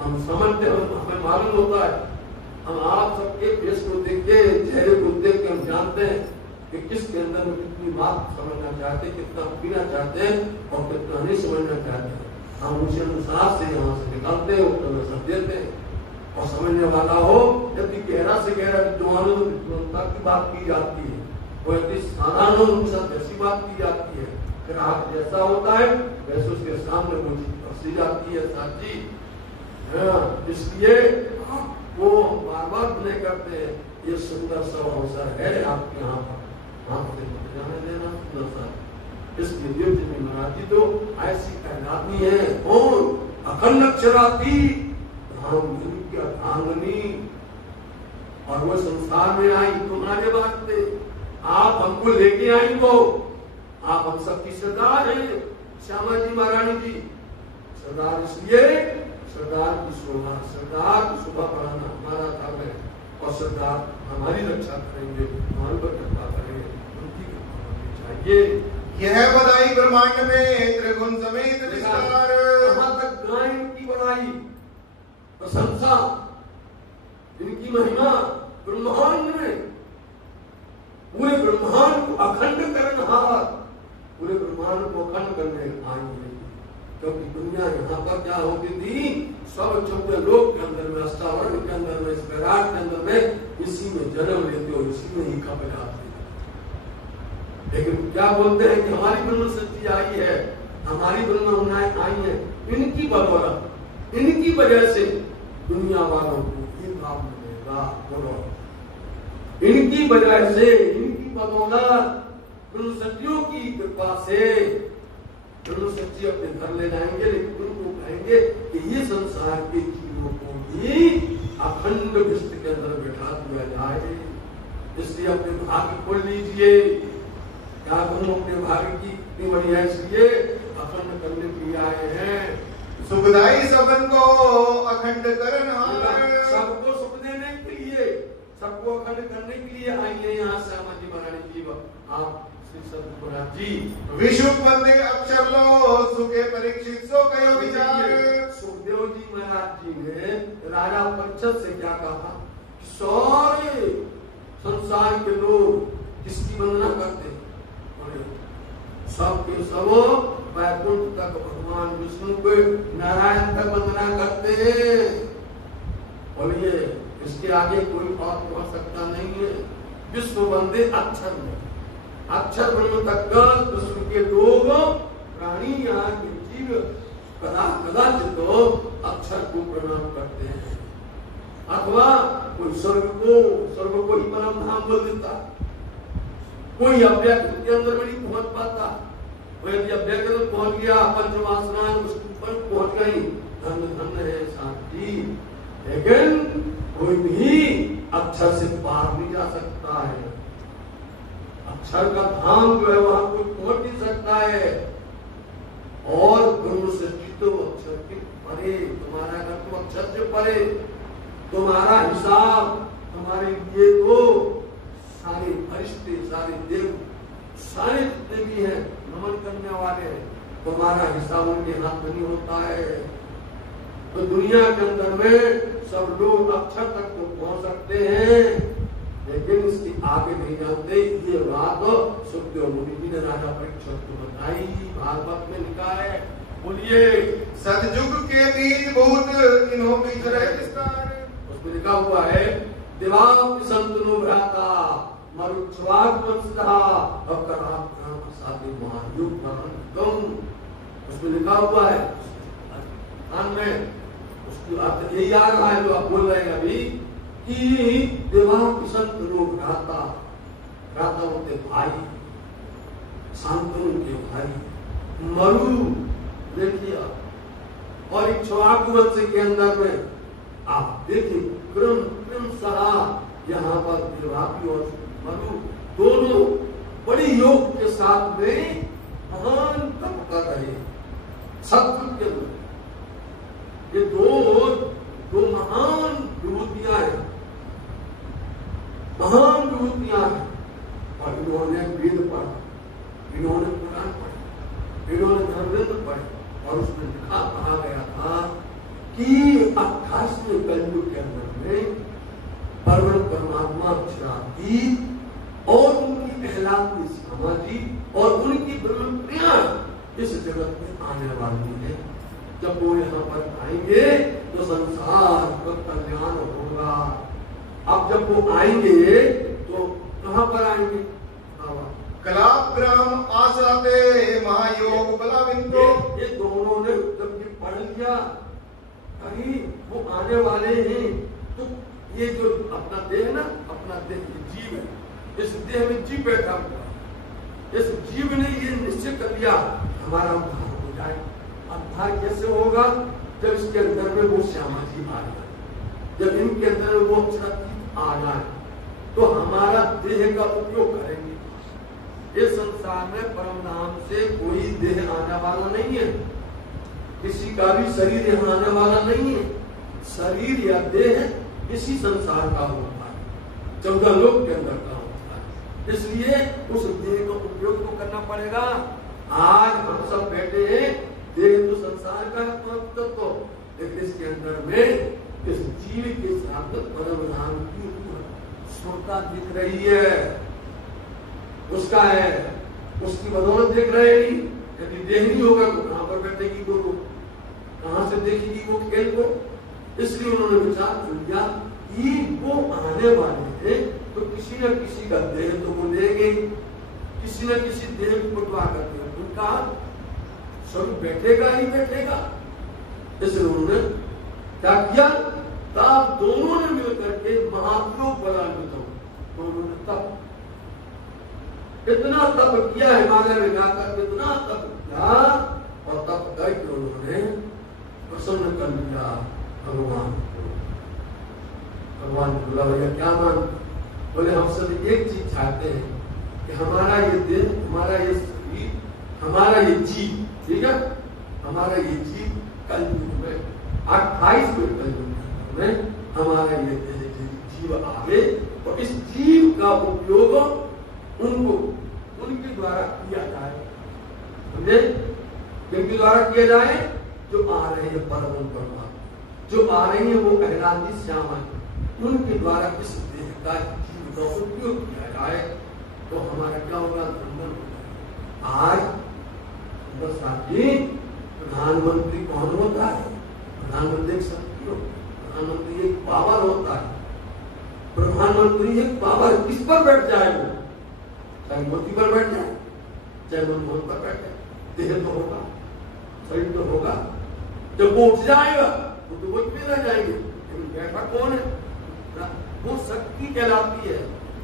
हम समझते हैं, हमें मालूम होता है, हम आप सबके फेस को देख के, चेहरे को देख के हम जानते हैं कि किसके अंदर में कितनी बात समझना चाहते हैं, कितना पीना चाहते हैं और कितना नहीं समझना चाहते हैं। हम उसी अनुसार से यहाँ से निकालते हैं, वो सब देते हैं। और समझने वाला हो, यदि गहरा से गहरा विद्वानता की बात की जाती है, वो यदि साधारण ऐसी बात की जाती है, फिर आप जैसा होता है वैसे उसके सामने वो चीज जाती है साची। इसलिए आपको बार बार नहीं करते हैं, ये सुंदर सा अवसर है आपके यहाँ पर, आपसे जाने देना सुंदर सा। इसलिए देव जी महाराज जी तो ऐसी कहलाती है, और अखंड अक्षराती धांगनी, और वो संसार में आई तुम्हारे वास्ते, आप हमको लेके आई हो, आप हम सबकी सरदार हैं, श्यामा जी महारानी जी सरदार। इसलिए सरदार की शोभा बढ़ाना हमारा काम है, और सरदार हमारी रक्षा करेंगे, हमारे पर कृपा करेंगे, उनकी कृपा होनी चाहिए। यह बधाई ब्रह्मांड में त्रिगुण समेत विस्तार। कहाँ तक गायन की बड़ाई, प्रशंसा, इनकी महिमा ब्रह्मांड में, पूरे ब्रह्मांड को अखंड करनहार, पूरे ब्रह्मांड को अखंड करने आएंगे। क्योंकि दुनिया यहाँ पर क्या होती थी, सब 14 लोक के अंदर में, अष्टावरण के अंदर में, इस विराट के अंदर में, इसी में जन्म लेते हो, इसी में ही खप जाते। लेकिन क्या बोलते हैं कि हमारी ब्रह्म सच्ची आई है, हमारी ब्रह्म आई है, इनकी बदौलत, इनकी वजह से दुनिया वालों को ये लाभ मिलेगा। बोलो, इनकी वजह से, इनकी बदौलत, ब्रह्म सच्चियों की कृपा से ब्रह्म सच्ची अपने घर ले जाएंगे। लेकिन उनको कहेंगे कि ये संसार के जीवों को भी अखंड विश्व के अंदर बैठा दिया जाए। इसलिए अपने भाग्य खोल लीजिए। क्या तुम अपने भाग्य की इतनी बढ़िया, इसलिए अखंड करने के लिए आए हैं। सुखदाई सबन को अखंड करनहार, सबको सुख देने के लिए, सबको अखंड करने के लिए आई है यहाँ श्यामा जी महारानी जी। आप जी विश्व बंदे अक्षर लो सुखे परीक्षित सो कयो विचार। सुखदेव जी महाराज जी ने राजा परीक्षित से क्या कहा, सारे संसार के लोग किसकी वंदना करते, सबके सब वैकुंठ तक भगवान विष्णु को, नारायण तक वंदना करते हैं। बोलिए, इसके आगे कोई और पहुंच सकता नहीं है। विश्व वंदे अक्षर में, अक्षर ब्रह्म तक विश्व के लोग, प्राणी, यहाँ के जीव कदाचित अक्षर को प्रणाम करते हैं, अथवा कोई स्वर्ग को ही परम धाम बोल देता, कोई अव्यक्त के अंदर में नहीं पहुंच पाता। यदि अव्यक्त में पहुंच गया, पंचवासना उसके ऊपर पहुंच गई, धन है शांति। लेकिन कोई भी अक्षर से पार नहीं जा सकता है। अक्षर का धाम जो है वहां कोई पहुंच नहीं सकता है। और ब्रह्म सृष्टि तो अक्षर के परे, तुम्हारा घर तो अक्षर से परे, तुम्हारा हिसाब, तुम्हारे लिए तो सारे फरिश्ते, सारे देव, सारे जितने भी हैं नमन करने वाले, तुम्हारा हिसाब उनके हाथ में नहीं होता है। तो दुनिया के अंदर में सब लोग अक्षर तक तो पहुंच सकते हैं, लेकिन इसके आगे नहीं जानते। ये बात सुखदेव मुनि जी ने राजा परीक्षित को बताई, भागवत में लिखा है। बोलिए, सतयुग के बीच भूत इन्हों बीच रहे विस्तार। उसमें लिखा हुआ है, दिवाप संतनु भ्राता मरुच्छवाक वंशा अवकराम साधे महायुग परम। उसमें लिखा हुआ है, में उसकी बात यही आ रहा है जो आप बोल रहे हैं अभी, कि देवा संत लोग भ्राता होते भाई, शांतनु के भाई, मरु देखिए, और इक्ष्वाकु वंश के अंदर में आप देखिए क्रम सहा, यहाँ पर देवापी और मरु दोनों बड़ी योग के साथ में महान तप कर रहे, सत्य के अंदर ये दो महान विभूतियां हैं, महान विभूतियां हैं। और इन्होंने वेद पढ़ा, इन्होंने पुराण पढ़े, इन्होंने धर्मग्रंथ पढ़े, और उसमें लिखा कहा गया था कि 28 में कलयुग के अंदर में परम परमात्मा अक्षरातीत और उनकी कहलाती श्यामा जी और उनकी ब्रह्म प्रिया इस जगत में आने वाली है। जब वो यहाँ पर आएंगे तो संसार का कल्याण होगा। अब जब वो आएंगे तो कहाँ पर आएंगे? कलाग्राम आसाते महायोग बलाविंदो। ये दोनों ने जब ये पढ़ लिया कहीं वो आने वाले हैं, तो ये जो अपना देह ना, अपना देह जीव है, इस देह में जीव बैठा हुआ, इस जीव ने ये निश्चय कर लिया हमारा उद्धार हो जाए। उद्धार कैसे होगा? जब इसके अंदर में वो श्यामा जी आ जाए, जब इनके अंदर में वो अक्षरातीत आ जाए तो हमारा देह का उपयोग करेंगे। इस संसार में परम नाम से कोई देह आने वाला नहीं है, किसी का भी शरीर यहाँ आने वाला नहीं है। शरीर या देह इसी संसार का होता है, 14 लोक के अंदर का होता है। इसलिए उस देह का उपयोग तो करना पड़ेगा। आज हम सब बैठे हैं, देह तो संसार का तत्व, लेकिन इसके अंदर में इस जीव के साथ परम नाम की स्फूर्ता दिख रही है, उसका है, उसकी बदौलत देख रहे हैं। यदि देह नहीं होगा तो कहां पर बैठेगी वो, कहां से देखेगी वो खेल को? इसलिए उन्होंने विचार कर लिया कि वो आने वाले हैं तो किसी न किसी का देह तो वो लेंगे, किसी न किसी देह को बंटवा करके उनका स्वरूप बैठेगा ही बैठेगा। इसलिए उन्होंने क्या किया? तब दोनों ने मिलकर के महायोग बलान्वित, दोनों ने तप, इतना तप किया, हिमालय में जाकर इतना तप किया और तप करके उन्होंने प्रसन्न कर लिया भगवान को। भगवान को बोला भैया क्या मान? बोले हम सब एक चीज चाहते हैं कि हमारा ये देह, हमारा ये शरीर, हमारा ये जीव, ठीक है, हमारा ये जीव कलयुग में 28वें कलयुग में हमारा ये जीव आवे और इस जीव का उपयोग उनको उनके द्वारा किया जाए। समझे? किनके द्वारा किया जाए? जो आ रहे हैं परम परमात्मा, जो आ रही है वो कहलाती श्यामा, उनके द्वारा इस देह का जीव का उपयोग किया जाए तो हमारा क्या होगा? धन होगा। आज बस साथी, प्रधानमंत्री कौन होता है? प्रधानमंत्री शक्ति हो, प्रधानमंत्री एक पावर होता है। प्रधानमंत्री एक पावर किस पर बैठ जाए? वो चाहे मोदी पर बैठ जाए, चाहे मनमोहन पर बैठ जाए, देह तो होगा, शरीर तो होगा। जब वो उठ जाएगा वो तो वही में रह जाएंगे, लेकिन बैठा कौन है? वो शक्ति कहलाती है।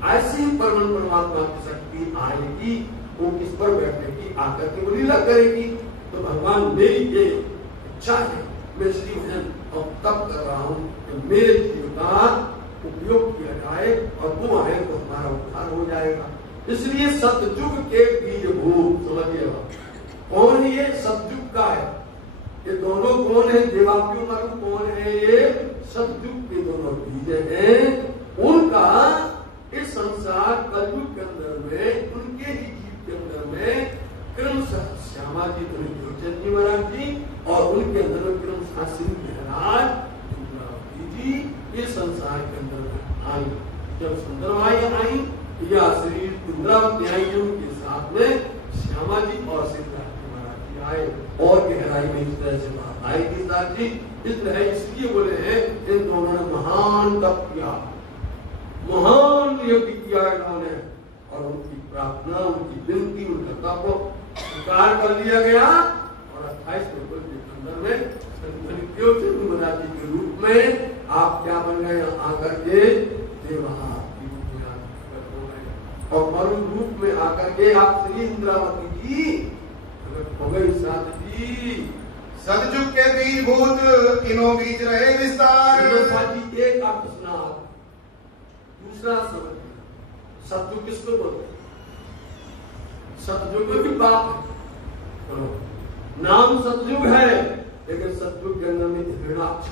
ऐसी ही परम परमात्मा की शक्ति आएगी, वो किस पर बैठेगी? आकर के वो लीला करेगी। तो भगवान मेरी ये इच्छा है, मैं श्रीहन और तब कर रहा हूँ कि मेरे जीव का उपयोग किया जाए और वो आए तो हमारा उद्धार हो जाएगा। इसलिए सतयुग के बीजभूत, समझिएगा कौन है ये? सतयुग का है। ये दोनों कौन है? देवाप्यु मरु कौन है? ये सतयुग के दोनों बीज हैं। उनका इस संसार कलयुग के अंदर में, उनके ही जीव के अंदर में क्रमशः श्यामा जी, देवचंद जी महाराज जी और उनके अंदर में क्रमशः श्री महाराज जी ये संसार के अंदर में आई। जब सुंदरमाई आई या श्री इंद्रावती आई, उनके साथ में श्यामा जी और श्री महाराज जी आए और गहराई में इस तरह से बात आएगी साथ जी। इस तरह इसलिए बोले हैं इन दोनों ने महान तप किया, महान यज्ञ किया इन्होंने, और उनकी प्रार्थना, उनकी विनती, उनका तप स्वीकार कर लिया गया। और 28वें कलयुग के अंदर में देवचंद महाराज जी के रूप में आप क्या बन गए? आकर के देवा और मरुण रूप में आकर के आप श्री इंद्रावती जी हो गई। साथ जी सतयुग के बीजभूत इनो बीज रहे विस्तार। जी एक आप सुना, दूसरा समझिए, सतयुग किसको बोलते हैं? सतयुग में भी बाप है, नाम सतयुग है, लेकिन सतयुग के अंदर में हिरणाक्ष,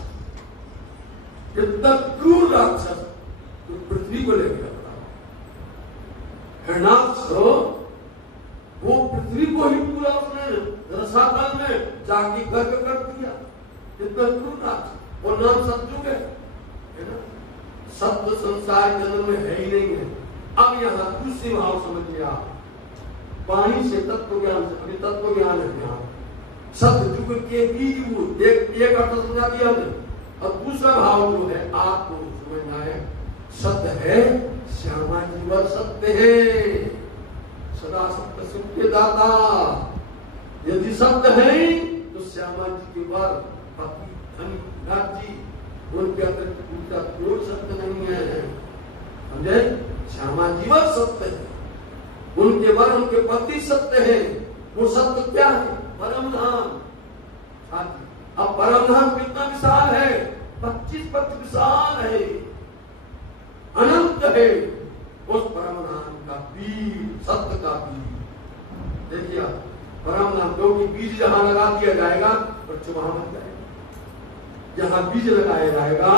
कितना क्रूर राक्षस पृथ्वी को ले गया। हिरणाक्ष वो पृथ्वी को ही पूरा उसने रसातल में जाके गर्क कर दिया। कितना क्रूर राक्षस, और नाम सतयुग है ना। सत्य संसार के अंदर में है ही नहीं है। अब यहाँ दूसरी भाव समझ लिया, पानी से तत्व ज्ञान से, अभी तत्व ज्ञान है यहाँ सतयुग के बीज। एक अर्थ समझा दिया हमने। अब दूसरा भाव जो है आपको समझना है, सत्य है श्यामा जीवन सत्य है, सदा सत्य सुख के दाता। यदि सत्य है तो श्यामा जी के बाद पति धन राज्य उनके अंदर दूसरा कोई सत्य नहीं है, समझे। श्यामा जीवन सत्य है, उनके बाद उनके पति सत्य है। वो सत्य क्या है? परम धाम। अब परम धाम कितना विशाल है? 25 पक्ष विशाल है, अनंत है। उस परम धाम का बीज, सत्य का बीज देखिए परम धाम, क्योंकि बीज जहां लगा दिया जाएगा वृक्ष वहां बन जाएगा, जहां बीज लगाया जाएगा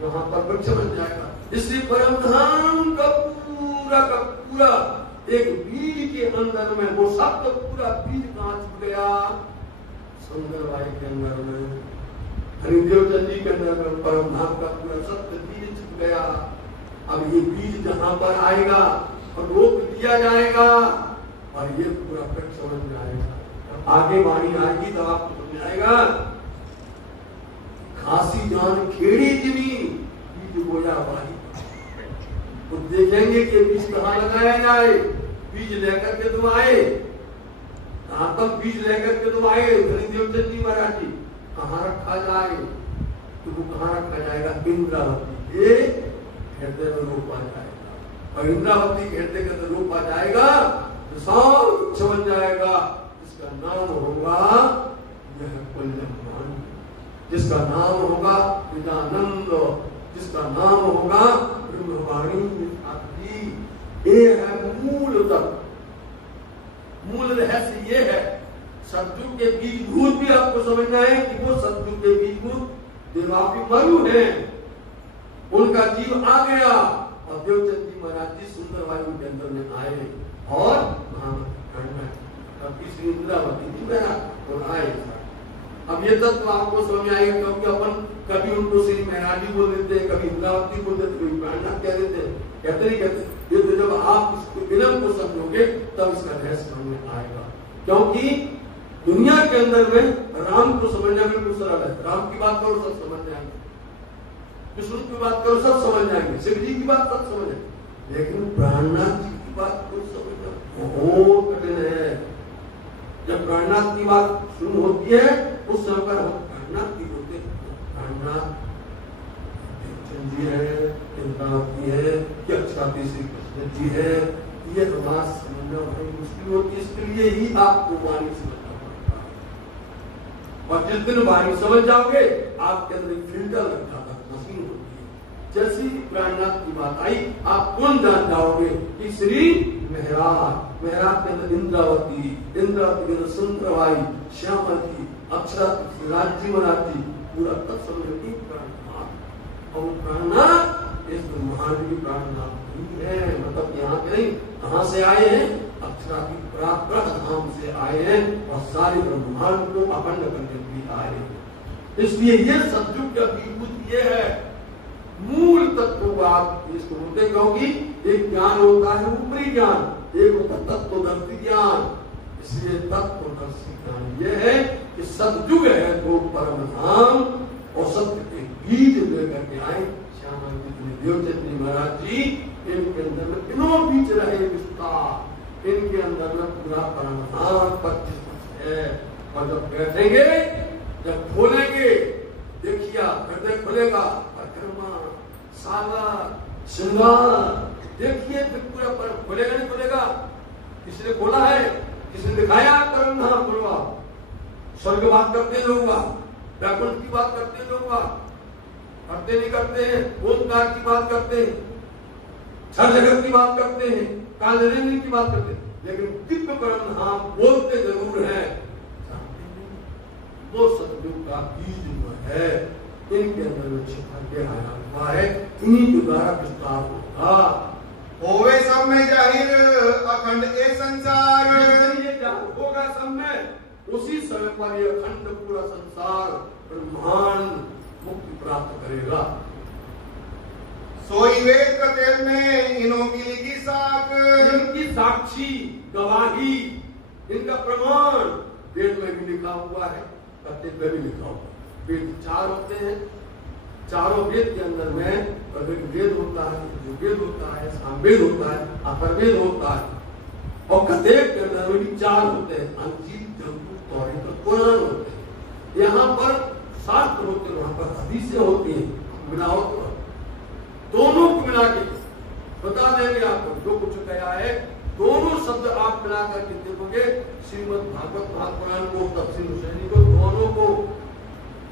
वहां पर वृक्ष बन जाएगा। इसलिए परम धाम का पूरा एक बीज के अंदर में वो सत्य पूरा बीज कहां छुप गया? सुंदरवाई के अंदर में, हरिदेव चंद जी के अंदर में परम धाम का पूरा सत्य बीज छुप गया। अब ये बीज जहां पर आएगा और रोप दिया जाएगा और ये पूरा वृक्ष बन जाएगा। आगे वाणी आएगी तो आपको समझ आएगा। खासी जान खेड़ी जिमी बीज बोया वाही, तो देखेंगे कि बीज कहाँ लगाया जाए। बीज लेकर के तुम आए, कहां तक बीज लेकर के तुम आए? हरिदेव चंद जी महाराज जी, कहाँ रखा जाए? तो वो कहाँ रखा जाएगा? इंद्रावती के हृदय में रोपा जाएगा, और इंद्रावती के हृदय के अंदर रोपा जाएगा, विशाल वृक्ष बन जाएगा, जिसका नाम होगा यह कुल्यमान, जिसका नाम होगा विदानंद, जिसका नाम होगा ब्रह्मवाणी। ये है मूल तत्व, मूल रहस्य ये है। सतयुग के बीजभूत भी आपको समझना है कि वो सतयुग के बीजभूत देवापी मरु है, उनका जीव आ गया और देवचंद जी महाराज जी सुंदर वायु के अंदर में आए और श्री इंद्रावती जी महाराज आए। अब ये तत्व आपको समझ आएगा, क्योंकि अपन कभी उनको श्री महाराज जी बोल देते हैं, कभी इंद्रावती बोल देते, कभी प्राणनाथ कह देते हैं, कहते नहीं कहते। ये तो जब आप इसको विनम्र को समझोगे तब इसका रहस्य समझ में आएगा। क्योंकि दुनिया के अंदर में राम को समझना बिल्कुल सरल है। राम की बात करो सब समझ जाएंगे, विष्णु की बात करो सब समझ जाएंगे, शिव जी की बात सब समझ जाएंगे, लेकिन प्राणनाथ जी की बात को समझना बहुत कठिन है। जब प्राणनाथ की बात शुरू होती है उस समय पर हम प्राणनाथ की बोलते हैं, प्राणनाथ जी है, इंद्रावती है, कि अक्षाती श्री कृष्ण जी है। ये बात समझना बड़ी मुश्किल होती है, इसके लिए ही आपको वाणी समझना पड़ता है। और जिस दिन वाणी समझ जाओगे आपके अंदर एक फिल्टर लग जाता है, मशीन होती है। जैसी प्राणनाथ की बात आई आप कौन जान जाओगे कि श्री मेहराज, मेहराज के अंदर इंद्रावती, इंद्रावती के अंदर सुंदरवाई, श्यामा जी, अक्षरा राज्य मराठी, पूरा तत्समझ की प्राणनाथ। और प्राणनाथ इस ब्रह्मांड की प्राणनाथ नहीं है, मतलब यहाँ के नहीं, कहाँ से आए हैं? अक्षरा की प्राकृत धाम से आए हैं और सारे ब्रह्मांड को अखंड करने के लिए आए हैं। इसलिए ये सतयुग का विभूत ये है, मूल तत्व को आप इसको बोलते हैं। क्योंकि एक ज्ञान होता है ऊपरी ज्ञान, एक होता है तत्वदर्शी ज्ञान। इसलिए तत्वदर्शी ज्ञान ये है कि सतयुग है वो परम धाम और सत्य के बीज लेकर के आए श्यामा जी देवचंद जी महाराज जी। इनके अंदर में तीनों बीज रहे विस्तार, इनके अंदर में पूरा परम धाम 25 है। और जब बैठेंगे, जब खोलेंगे, देखिए हृदय खुलेगा, परिक्रमा, सागर, श्रृंगार, देखिए फिर पूरा पर खुलेगा नहीं खुलेगा? किसने खोला है? किसने दिखाया? परम धाम खुलवा। स्वर्ग बात करते लोग, वैकुंठ की बात करते लोग, करते नहीं करते हैं, ओंकार की बात करते हैं, छह जगत की बात करते हैं, कालरेंद्र की बात करते हैं, लेकिन दिव्य परम धाम बोलते जरूर है, वो सतयुग का बीज जो है इनके अंदर में छिपा के आया हुआ है, इन्हीं के द्वारा विस्तार होगा। होवे सब में जाहिर अखंड एक संसार, ये होगा सब में, उसी समय पर ये अखंड पूरा संसार ब्रह्मांड मुक्ति प्राप्त करेगा। सोई वेद कथन में इन्हों की लिखी साख, इनकी साक्षी गवाही, इनका प्रमाण वेद में भी लिखा हुआ है, कथन में भी लिखा हुआ है। वेद 4 होते हैं, चारों वेद के अंदर में ऋग्वेद होता है, यजुर्वेद होता है, सामवेद होता है, अथर्ववेद होता है, और कथन के अंदर में भी 4 होते हैं, अंजील, जबूर, तौरात और कुरान होते हैं। यहाँ पर शास्त्र होते हैं, वहां पर हदीसें होती हैं, मिलाओ दोनों को मिला के बता देंगे आपको जो कुछ कहा है। दोनों शब्द आप मिला करके देखोगे, श्रीमद् भागवत महापुराण को, तफसील हुसैनी को, दोनों को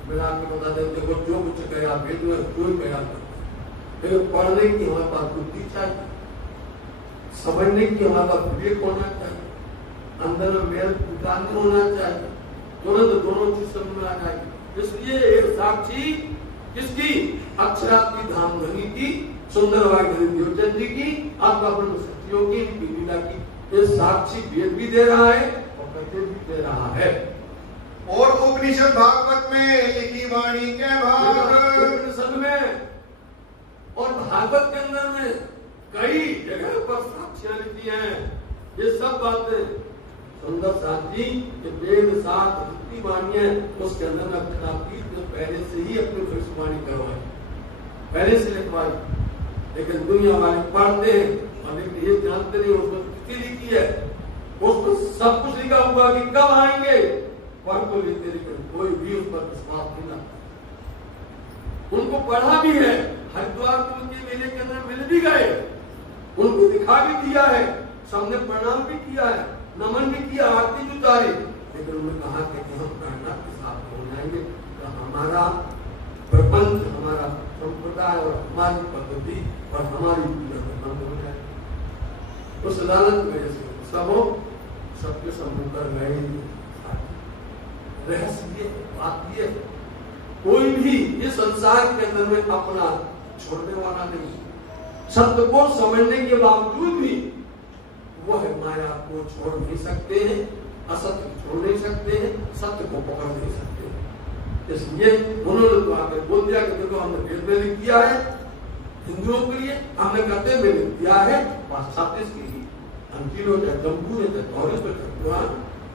मिला के बता देते हो जो कुछ कहा वेद में कोई कहा करता है। पढ़ने की हमारे पास बुद्धि चाहिए, समझने की हमारे पास विवेक होना चाहिए, अंदर में मेल उतारने होना चाहिए, तुरंत दोनों चीज समझ में आ जाएगी। इसलिए एक साक्षी किसकी? अक्षरात्मी धाम धनी की, सुंदर वाग्देवी देवचंद जी की, आपका ब्रह्म सत्यों की, लीला की। ये साक्षी वेद भी दे रहा है और कथन भी दे रहा है। और उपनिषद भागवत में लिखी वाणी के भाग, उपनिषद में और भागवत के अंदर में कई जगह पर साक्षियां लिखी हैं। ये सब बातें सुंदर साथ जी के वेद साथ जितनी वाणी है उसके अंदर में अक्षरात्मी पहले से ही अपनी भविष्यवाणी करवाई, पहले से लिखवाई। लेकिन दुनिया वाले पढ़ते हैं और लेकिन ये जानते नहीं उसमें कितनी लिखी है, उसको सब कुछ लिखा हुआ कि कब आएंगे, पर को लेते, लेकिन कोई भी उस पर विश्वास नहीं करता। उनको पढ़ा भी है, हरिद्वार को उनके मेले के अंदर मिल भी गए, उनको दिखा भी दिया है, सबने प्रणाम भी किया है, नमन भी किया, आरती भी उतारी, लेकिन उन्होंने कहा कि हम प्राणनाथ के साथ हो जाएंगे तो हमारा प्रपंच, हमारा संप्रदाय और हमारी पद्धति और हमारी बंद हो जाए। उस अदालत में सबके सम्मुख कर गए। रहस्य बात ये, कोई भी इस संसार के अंदर में अपना छोड़ने वाला नहीं। सत्य को समझने के बावजूद भी वह माया को छोड़ नहीं सकते हैं, असत्य को छोड़ नहीं सकते हैं, सत्य को पकड़ नहीं सकते हैं। इसलिए उन्होंने तो आकर बोल दिया कि देखो हमने वेद में लिख दिया है हिंदुओं के लिए, हमने कहते में लिख दिया है पाश्चात्य के लिए, अंजील हो चाहे जम्बूर हो चाहे तौरात हो चाहे कुरान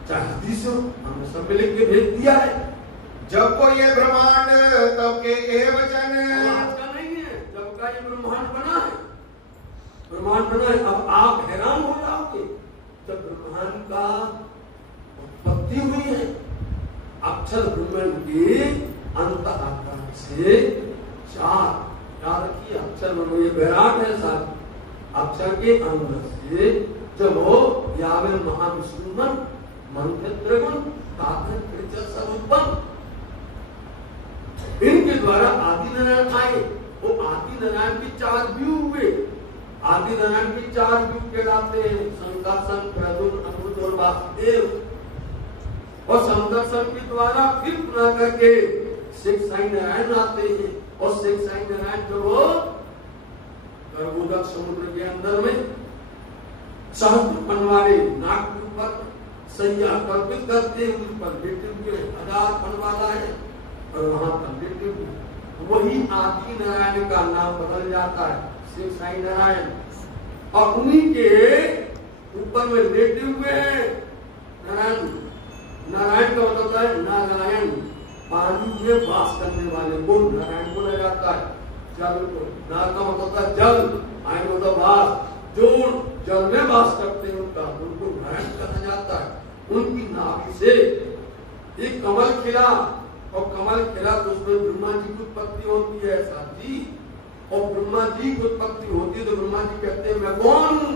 चाहे हदीस हो, हमने सब में लिख के भेज दिया है। जब को ये ब्रह्मांड तब के ये वचन, आज का नहीं है, जब का ये ब्रह्मांड बना है, ब्रह्मांड बना है। अब आप हैरान हो जाओगे जब ब्रह्मांड का उत्पत्ति हुई है, अक्षर ब्रह्मांड के अंत आकार से 4 याद रखिए, अक्षर ब्रह्म ये विराट है साहब, अक्षर के अंदर से जब वो यावे महाविष्णुमन मंत्र त्रिगुण सब उत्पन्न, इनके द्वारा आदि नारायण आए। वो आदि नारायण के 4 व्यू हुए, आदि नारायण के 4 व्यू कहलाते हैं, संकर्षण, प्रद्युम्न, अनिरुद्ध और वासुदेव। और संकर्षण के द्वारा फिर पुनः करके शेख साई नारायण आते हैं, और शेख साई नारायण जो वो गर्भोदक समुद्र के अंदर में सहस्त्र पनवारे नाग के ऊपर सैया कल्पित करते हैं, उस पर लेटे हुए 1000 पनवाला है और वहां पर लेटे हुए, वही आदि नारायण का नाम बदल जाता है शेख साई नारायण। और उन्हीं के ऊपर में लेटे हुए हैं नारायण। नारायण का मतलब है नारायण, पानी में वास करने वाले को नारायण बोला जाता है। जल को नाग का मतलब है जल, आयन मतलब वास, जो जल में वास करते हैं उनको नारायण कहा जाता है। उनकी नाभि से एक कमल खिला, और कमल खिला तो उसमें ब्रह्मा जी की उत्पत्ति होती है साथी, और ब्रह्मा जी की उत्पत्ति होती है तो ब्रह्मा जी कहते हैं मैं कौन हूँ,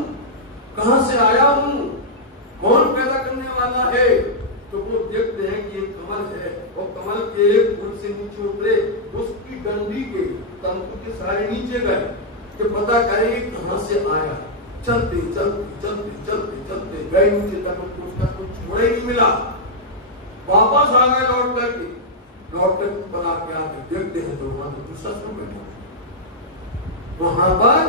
कहां से आया हूँ, कौन पैदा करने वाला है। तो वो देखते हैं कि एक कमल है, और कमल के एक फूल से नीचे उतरे, उसकी डंडी के तंतु के सारे नीचे गए कि पता करेंगे कहां से आया। चलते चलते चलते चलते चलते गए नीचे तक, उसका कुछ छोड़े नहीं मिला। वापस आ गए लौट करके, लौट कर ऊपर आके देखते हैं तो वहां दूसरा स्वरूप बैठा है, वहां पर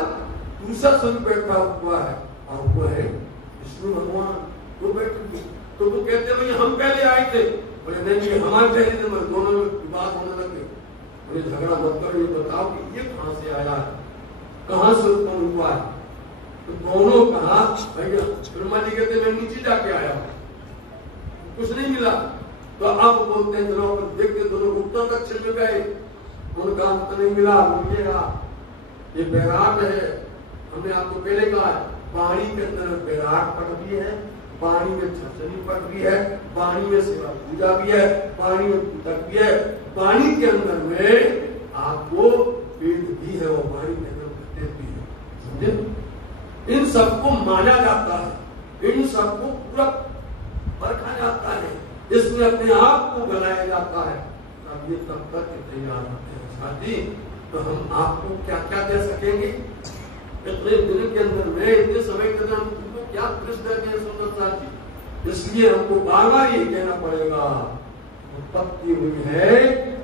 दूसरा स्वरूप बैठा हुआ है, और वो है विष्णु भगवान। वो बैठे तो वो कहते भाई हम पहले आए थे, बोले नहीं हमारे पहले नंबर, दोनों में विवाद होने लगे। मुझे झगड़ा मत करो, ये बताओ कि ये कहां से आया है, कहां से उत्पन्न हुआ है। तो दोनों कहा भैया, ब्रह्मा जी कहते मैं नीचे जाके आया, कुछ नहीं मिला। तो अब बोलते हैं चलो देखते, दोनों ऊपर कक्ष में गए, उनका अंत नहीं मिला, मिलेगा। ये बैराट है, हमने आपको पहले कहा है, पानी के अंदर बैराट पड़ भी है, पानी में छछनी पड़ भी है, पानी में सेवा पूजा भी है, पानी में पूजक भी है, पानी के अंदर में आपको पेड़ भी है, वो पानी के अंदर पत्ते भी है, समझे। इन सबको माना जाता है, इन सबको पूरा परखा जाता है, इसमें अपने आप को बनाया जाता है, तब ये तब तक तैयार होते हैं साथी। तो हम आपको क्या क्या दे सकेंगे इतने दिन के अंदर में, इतने समय के अंदर हमको क्या दृष्टि दें सुंदर साथी। इसलिए हमको बार बार यही कहना पड़ेगा, उत्पत्ति हुई है,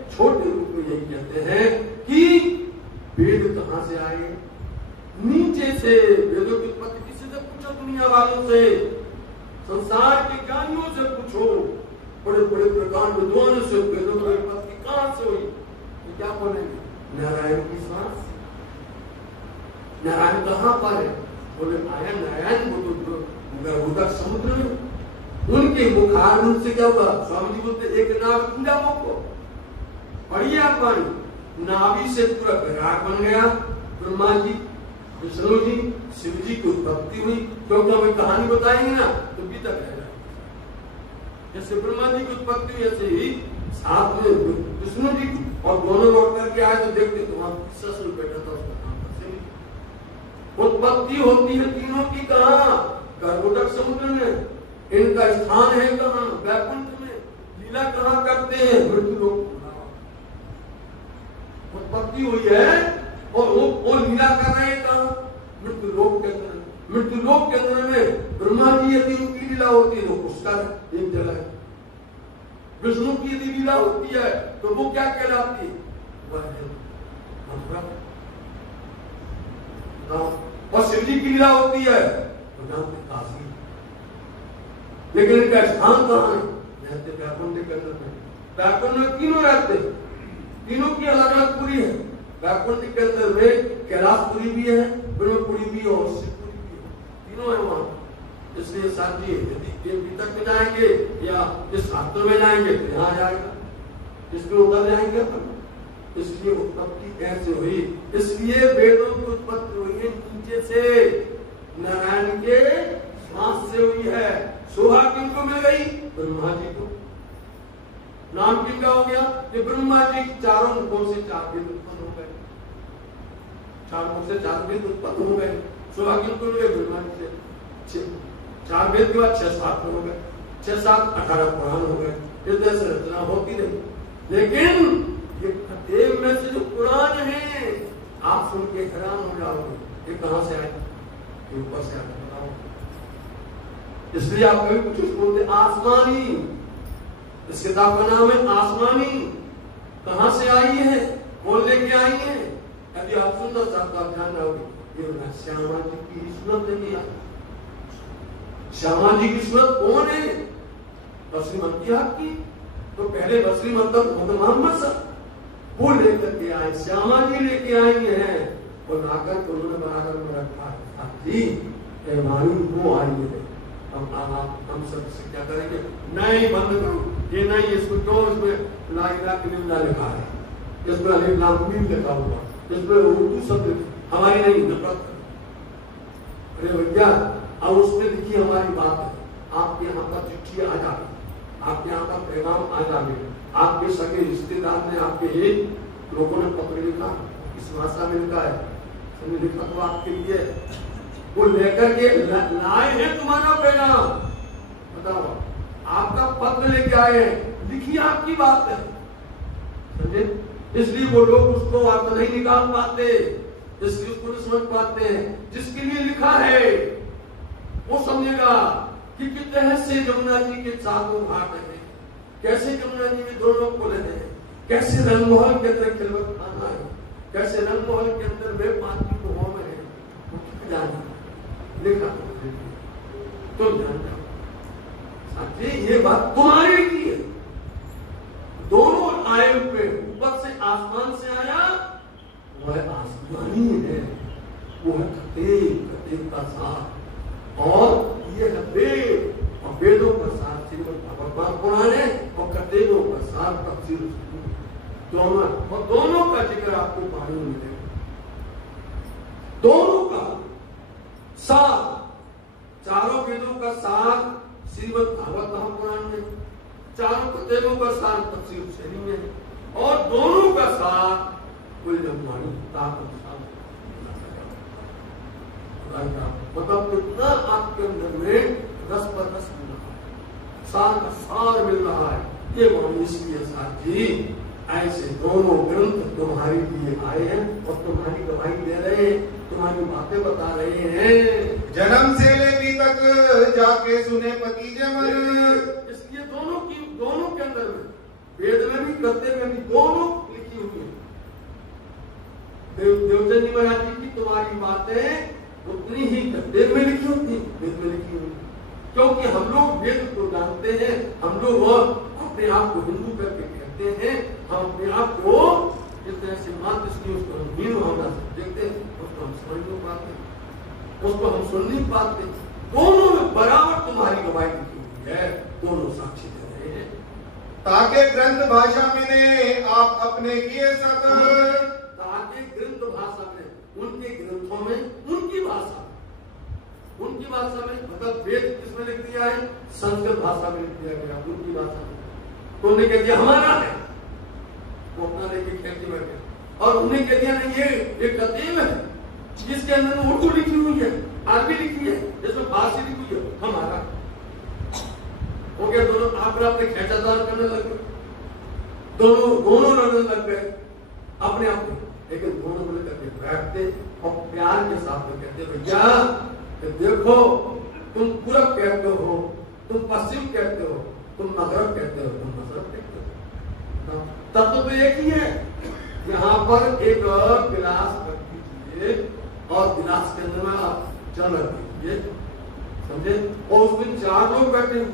छोटे रूप में यही कहते हैं कि वेद कहां से आए, नीचे से। वेदों की उत्पत्ति किसी से पूछो, दुनिया वालों से, संसार के ज्ञानियों से पूछो, बड़े बड़े प्रकार विद्वानों से वेदों की उत्पत्ति कहां से हुई, ये क्या बोलेंगे, नारायण की सांस। नारायण कहां पर है, बोले आया नारायण गर्भोदक समुद्र में, उनके मुखार से क्या हुआ, स्वामी जी बोलते एक नाव पूरा को पढ़िए आप पानी, नाभि से पूरा विराट बन गया। ब्रह्मा जी, विष्णु जी, शिव जी की उत्पत्ति हुई, क्योंकि हमें कहानी बताएंगे ना तो भी तक रहेगा। जैसे ब्रह्मा जी की उत्पत्ति हुई, ऐसे ही साथ में विष्णु जी की, और दोनों लौट करके आए तो देखते तो वहां ससुर बैठा था, उसका नाम उत्पत्ति होती है तीनों की कहां, गर्भोदक समुद्र में, इनका स्थान है कहां, वैकुंठ में। लीला कहां करते हैं, मृत्यु लोक। उत्पत्ति हुई है और वो लीला कर रहे हैं कहां, मृत्यु लोक के अंदर। मृत्यु लोक के अंदर में ब्रह्मा जी यदि उनकी लीला होती है तो उसका एक जगह है, विष्णु की यदि लीला होती है तो वो क्या कहलाती है, वह है और शिव जी की लीला होती है तो जानते काशी। लेकिन इनका स्थान कहां है, रहते वैकुंठ के अंदर में। वैकुंठ में तीनों रहते, तीनों की अलग अलग पुरी है। वैकुंठ के अंदर में कैलाशपुरी भी है, ब्रह्मपुरी भी है और शिवपुरी भी है, तीनों है वहां। इसलिए साथी यदि देवी तक में जाएंगे या इस शास्त्र में जाएंगे तो यहाँ जाएगा, इसमें उधर जाएंगे अपन। इसलिए उत्पत्ति ऐसे हुई, इसलिए वेदों की उत्पत्ति हुई है नीचे से, नारायण के श्वास से हुई है। शोभा किनको मिल गई, ब्रह्मा जी को। नाम किनका हो गया, कि ब्रह्मा जी चारों मुखों से चार वेद उत्पन्न हो गए, चार मुख से चार वेद उत्पन्न हो गए। शोभा किनको मिल गई, ब्रह्मा जी से। चार वेद के बाद 6-7 हो गए, 6-7 18 पुराण हो गए। इस तरह से रचना होती नहीं, लेकिन ये देव में से जो पुराण है आप सुन के हैरान हो जाओगे, ये कहां से आए, ऊपर से आए, बताओ। इसलिए आप कभी कुछ बोलते आसमानी, इस किताब का नाम है आसमानी। कहां से आई है, कौन लेके आई है, यदि आप सुंदर साहब का ध्यान रखोगे, ये श्यामा जी की स्मृत नहीं आई। श्यामा जी की स्मृत कौन है, बसरीमती आपकी, तो पहले बसरी मतलब मोहम्मद साहब वो लेकर के आए, श्यामा जी लेके आई हैं, और लाकर के उन्होंने बनाकर में रखा है। वो आई है, हम सबसे क्या करेंगे, नहीं बंद करो ये नहीं, इसको क्यों, इसमें ला इलाहा इल्लल्लाह लिखा है, इसमें अलिफ लाम मीम लिखा हुआ, इसमें उर्दू शब्द हमारी नहीं नफरत। अरे भैया, अब उसमें लिखी हमारी बात है, आपके यहाँ पर चिट्ठी आ जाए, आपके यहाँ का पैगाम आ जाए, आपके सगे रिश्तेदार ने, आपके एक लोगों ने पत्र लिखा, इस भाषा में लिखा है, लिखा तो आपके लिए, वो लेकर के लाए हैं तुम्हारा पैगाम, बताओ, आपका पत्र लेके आए हैं, लिखी आपकी बात है, समझे। इसलिए वो लोग उसको अर्थ नहीं निकाल पाते, इसलिए उसको नहीं समझ पाते हैं। जिसके लिए लिखा है वो समझेगा कि कितने से जमुना जी के चारों घाट है, कैसे जमुना जी में दोनों पुल है, कैसे रंगमहल के अंदर खिलवत खाना है, कैसे रंगमहल के अंदर वे पांचवी को होम है, लिखा तो जानना साथी, ये बात तुम्हारी की है। दोनों आए हुए ऊपर से आसमान वो है कतेव का सार, और ये है वेद, और वेदों का सार श्रीमद् भागवत पुराण है, और कतेवों का सार तफसीर दोनों, और दोनों का जिक्र आपको पानी में मिलेगा। दोनों का सार, चारों वेदों का सार श्रीमद् भागवत महापुराण में, चारों कतेवों का सार तफसीर शैली में, और दोनों का सार कुलवाणी मतलब कितना आपके अंदर में रस पर रस मिल रहा है, सार का सार मिल रहा है। ये वाणी इसलिए साथ जी ऐसे दोनों ग्रंथ तुम्हारे लिए आए हैं और तुम्हारी गवाही दे रहे हैं, तुम्हारी बातें बता रहे हैं। जन्म से लेवी तक जाके सुने पति जमन, इसलिए दोनों के अंदर में, वेद में भी करते में भी दोनों लिखी हुई है। देवचंद जी महाराज जी की तुम्हारी बातें उतनी ही वेद में लिखी होती, वेद में लिखी हुई, क्योंकि हम लोग वेद को जानते हैं, हम लोग अपने आप को हिंदू करके कहते हैं, हम अपने आप को जिस तरह से मात्र इसलिए उसको हम हीन भावना से देखते हैं, उसको हम समझ नहीं पाते, उसको हम सुन नहीं पाते। दोनों में बराबर तुम्हारी गवाही लिखी हुई है, दोनों साक्षी दे रहे हैं। ताके ग्रंथ भाषा में ने आप अपने किए सत, ताके ग्रंथ भाषा में, उनके ग्रंथों में, उनकी भाषा में मतलब वेद किसमें लिख दिया है, संस्कृत भाषा में लिख दिया गया, उनकी भाषा में। तो उन्हें कह दिया हमारा है, वो अपना लेके खेती बैठे, और उन्हें कह दिया नहीं ये कतेव है जिसके अंदर में उर्दू लिखी हुई है, अरबी लिखी है, जिसमें फारसी लिखी हुई है, हमारा हो गया। दोनों आपने खेचातान करने लग गए, दोनों लड़ने लग गए अपने आप में, लेकिन दोनों मिल करके बैठते और प्यार के साथ में कहते भैया देखो तुम पूरब कहते हो, तुम पश्चिम कहते हो, तुम मगरब कहते हो, तुम मशरक कहते हो, तत्व तो एक ही है। यहाँ पर एक गिलास रख दीजिए और गिलास के अंदर में आप जल रख दीजिए, समझे, और उसमें 4 लोग बैठे हो,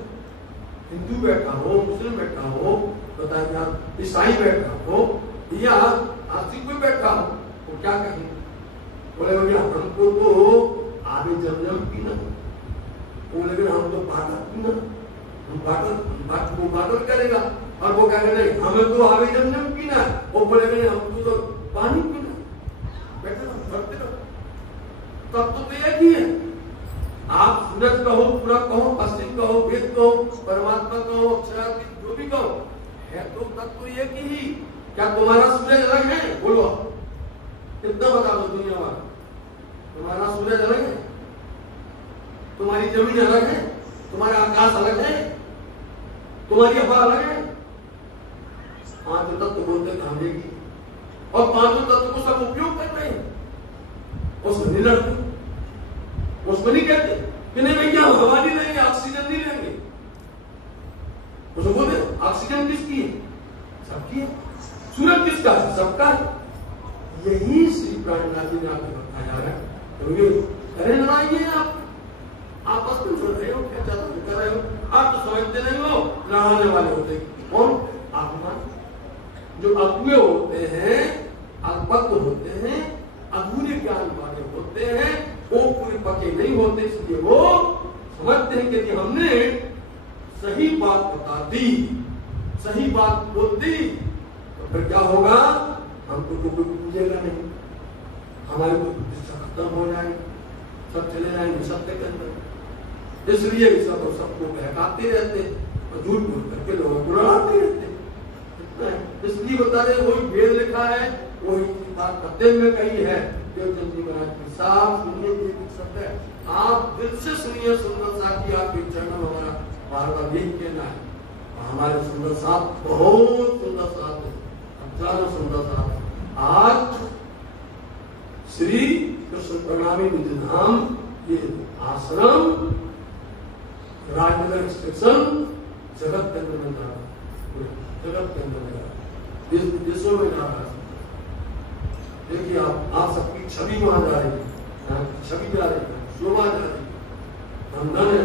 हिंदू बैठा हो, मुस्लिम बैठा हो, बताइए आप ईसाई बैठा हो या आस्तिक कोई बैठा हो, वो क्या कहेंगे? बोले भैया हमको तो आगे जम पीना, वो लेकिन हम तो बाटर पीना, हम बाटर करेगा, और वो कहेंगे नहीं हमें तो आगे जम पीना, वो बोलेगा हम तो पानी पीना, बैठे रहो। तब तो एक ही है, आप सूरज कहो, पूरब कहो, पश्चिम कहो, वेद कहो, परमात्मा कहो, अक्षरातीत जो भी कहो, है तो तत्व एक ही। क्या तुम्हारा सूरज अलग है? बोलो कितना बता दो दुनिया वाला, तुम्हारा सूरज अलग है, तुम्हारी जमीन अलग है, तुम्हारा आकाश अलग है, तुम्हारी हवा अलग है। 5 तत्व बोलते हैं की, और 5 तत्व को सब उपयोग कर रहे हैं, उसमें नहीं लड़ते, उसको नहीं कहते कि नहीं भैया हम हवा नहीं लेंगे, ऑक्सीजन नहीं लेंगे, उसको बोलते ऑक्सीजन किसकी है? सबकी है। सूरज किसका है? सबका है। यही श्री प्राणनाथ जी ने आपको बताया जा रहा है। तो ये अरे लड़ाइए आप आपस में लड़ रहे हो, क्या चाहते कर रहे हो, आप तो समझते नहीं हो, लड़ाने वाले होते कौन? आत्मा। जो अज्ञ होते हैं, अल्पज्ञ होते हैं, अधूरे ज्ञान वाले होते हैं, वो पूरे पके नहीं होते, इसलिए वो समझते हैं कि यदि हमने सही बात बता दी, सही बात बोल दी, तो फिर क्या होगा? हमको तो कोई पूछेगा नहीं, हमारी तो प्रतिष्ठा खत्म हो जाएगी, सब चले जाएंगे सत्य के अंदर। इसलिए सब सबको बहकाते रहते और झूठ बोल करके लोगों को लड़ाते रहते। इसलिए बता रहे वही वेद लिखा है, वही बात सत्य में कही है। देवचंद जी महाराज की साफ सुनिए, ये सत्य है, आप दिल से सुनिए। सुंदर साथ की आपके चरण हमारा बार बार यही कहना है। हमारे सुंदर साथ बहुत सुंदर साथ है, ज्यादा सुंदर साथ है। आज श्री कृष्ण प्रणामी निधि धाम ये आश्रम राजनगर स्टेशन जगत के अंदर में जा रहा है, जगत के अंदर में जा रहा है, देशों में जा रहा है। देखिए आप सबकी छवि वहां जा रही है, छवि जा रही है, शोभा जा रही है। हम धन है,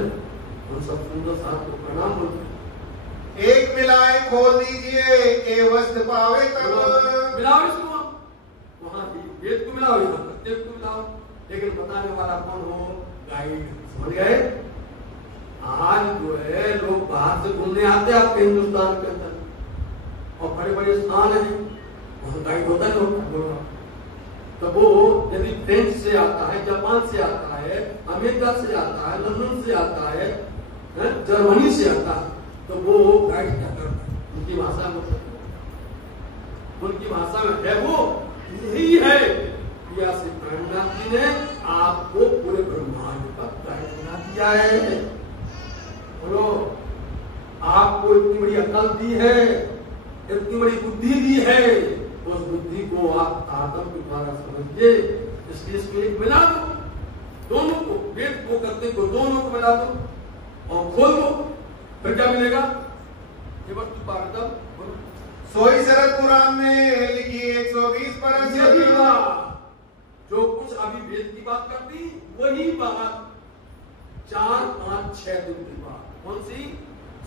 हम सब सुंदर साथ को प्रणाम बोलते हैं। एक मिलाए खोल दीजिए, ए वस्त्र पावे तब। मिलाओ इसको, वहां वेद को मिलाओ, यहाँ प्रत्येक को मिलाओ, लेकिन बताने वाला कौन हो? गाइड। समझ गए? आज जो है लोग बाहर से घूमने आते हैं आपके हिंदुस्तान के अंदर, और बड़े बड़े स्थान है वहां गाइड होता है। तो वो यदि फ्रेंच से आता है, जापान से आता है, अमेरिका से आता है, लंदन से आता है, जर्मनी से आता है, तो वो गाइड क्या करता है? उनकी भाषा में, उनकी भाषा में है वो यही है। श्री प्राणनाथ जी ने आपको पूरे ब्रह्मांड का गाइड बना दिया है। बोलो, आपको इतनी बड़ी अकल दी है, इतनी बड़ी बुद्धि दी है, उस बुद्धि को आप आत्म के द्वारा समझिए। इसलिए इसमें एक मिला दो, दोनों को, वेद को करते को दोनों को मिला दो और खोल दो, फिर क्या मिलेगा? ये वस्तु पाठक सोई शरद पुराण में लिखी 120 परस जो कुछ अभी वेद की बात करती वही बात 4, 5, 6 दिन की बात। कौन सी?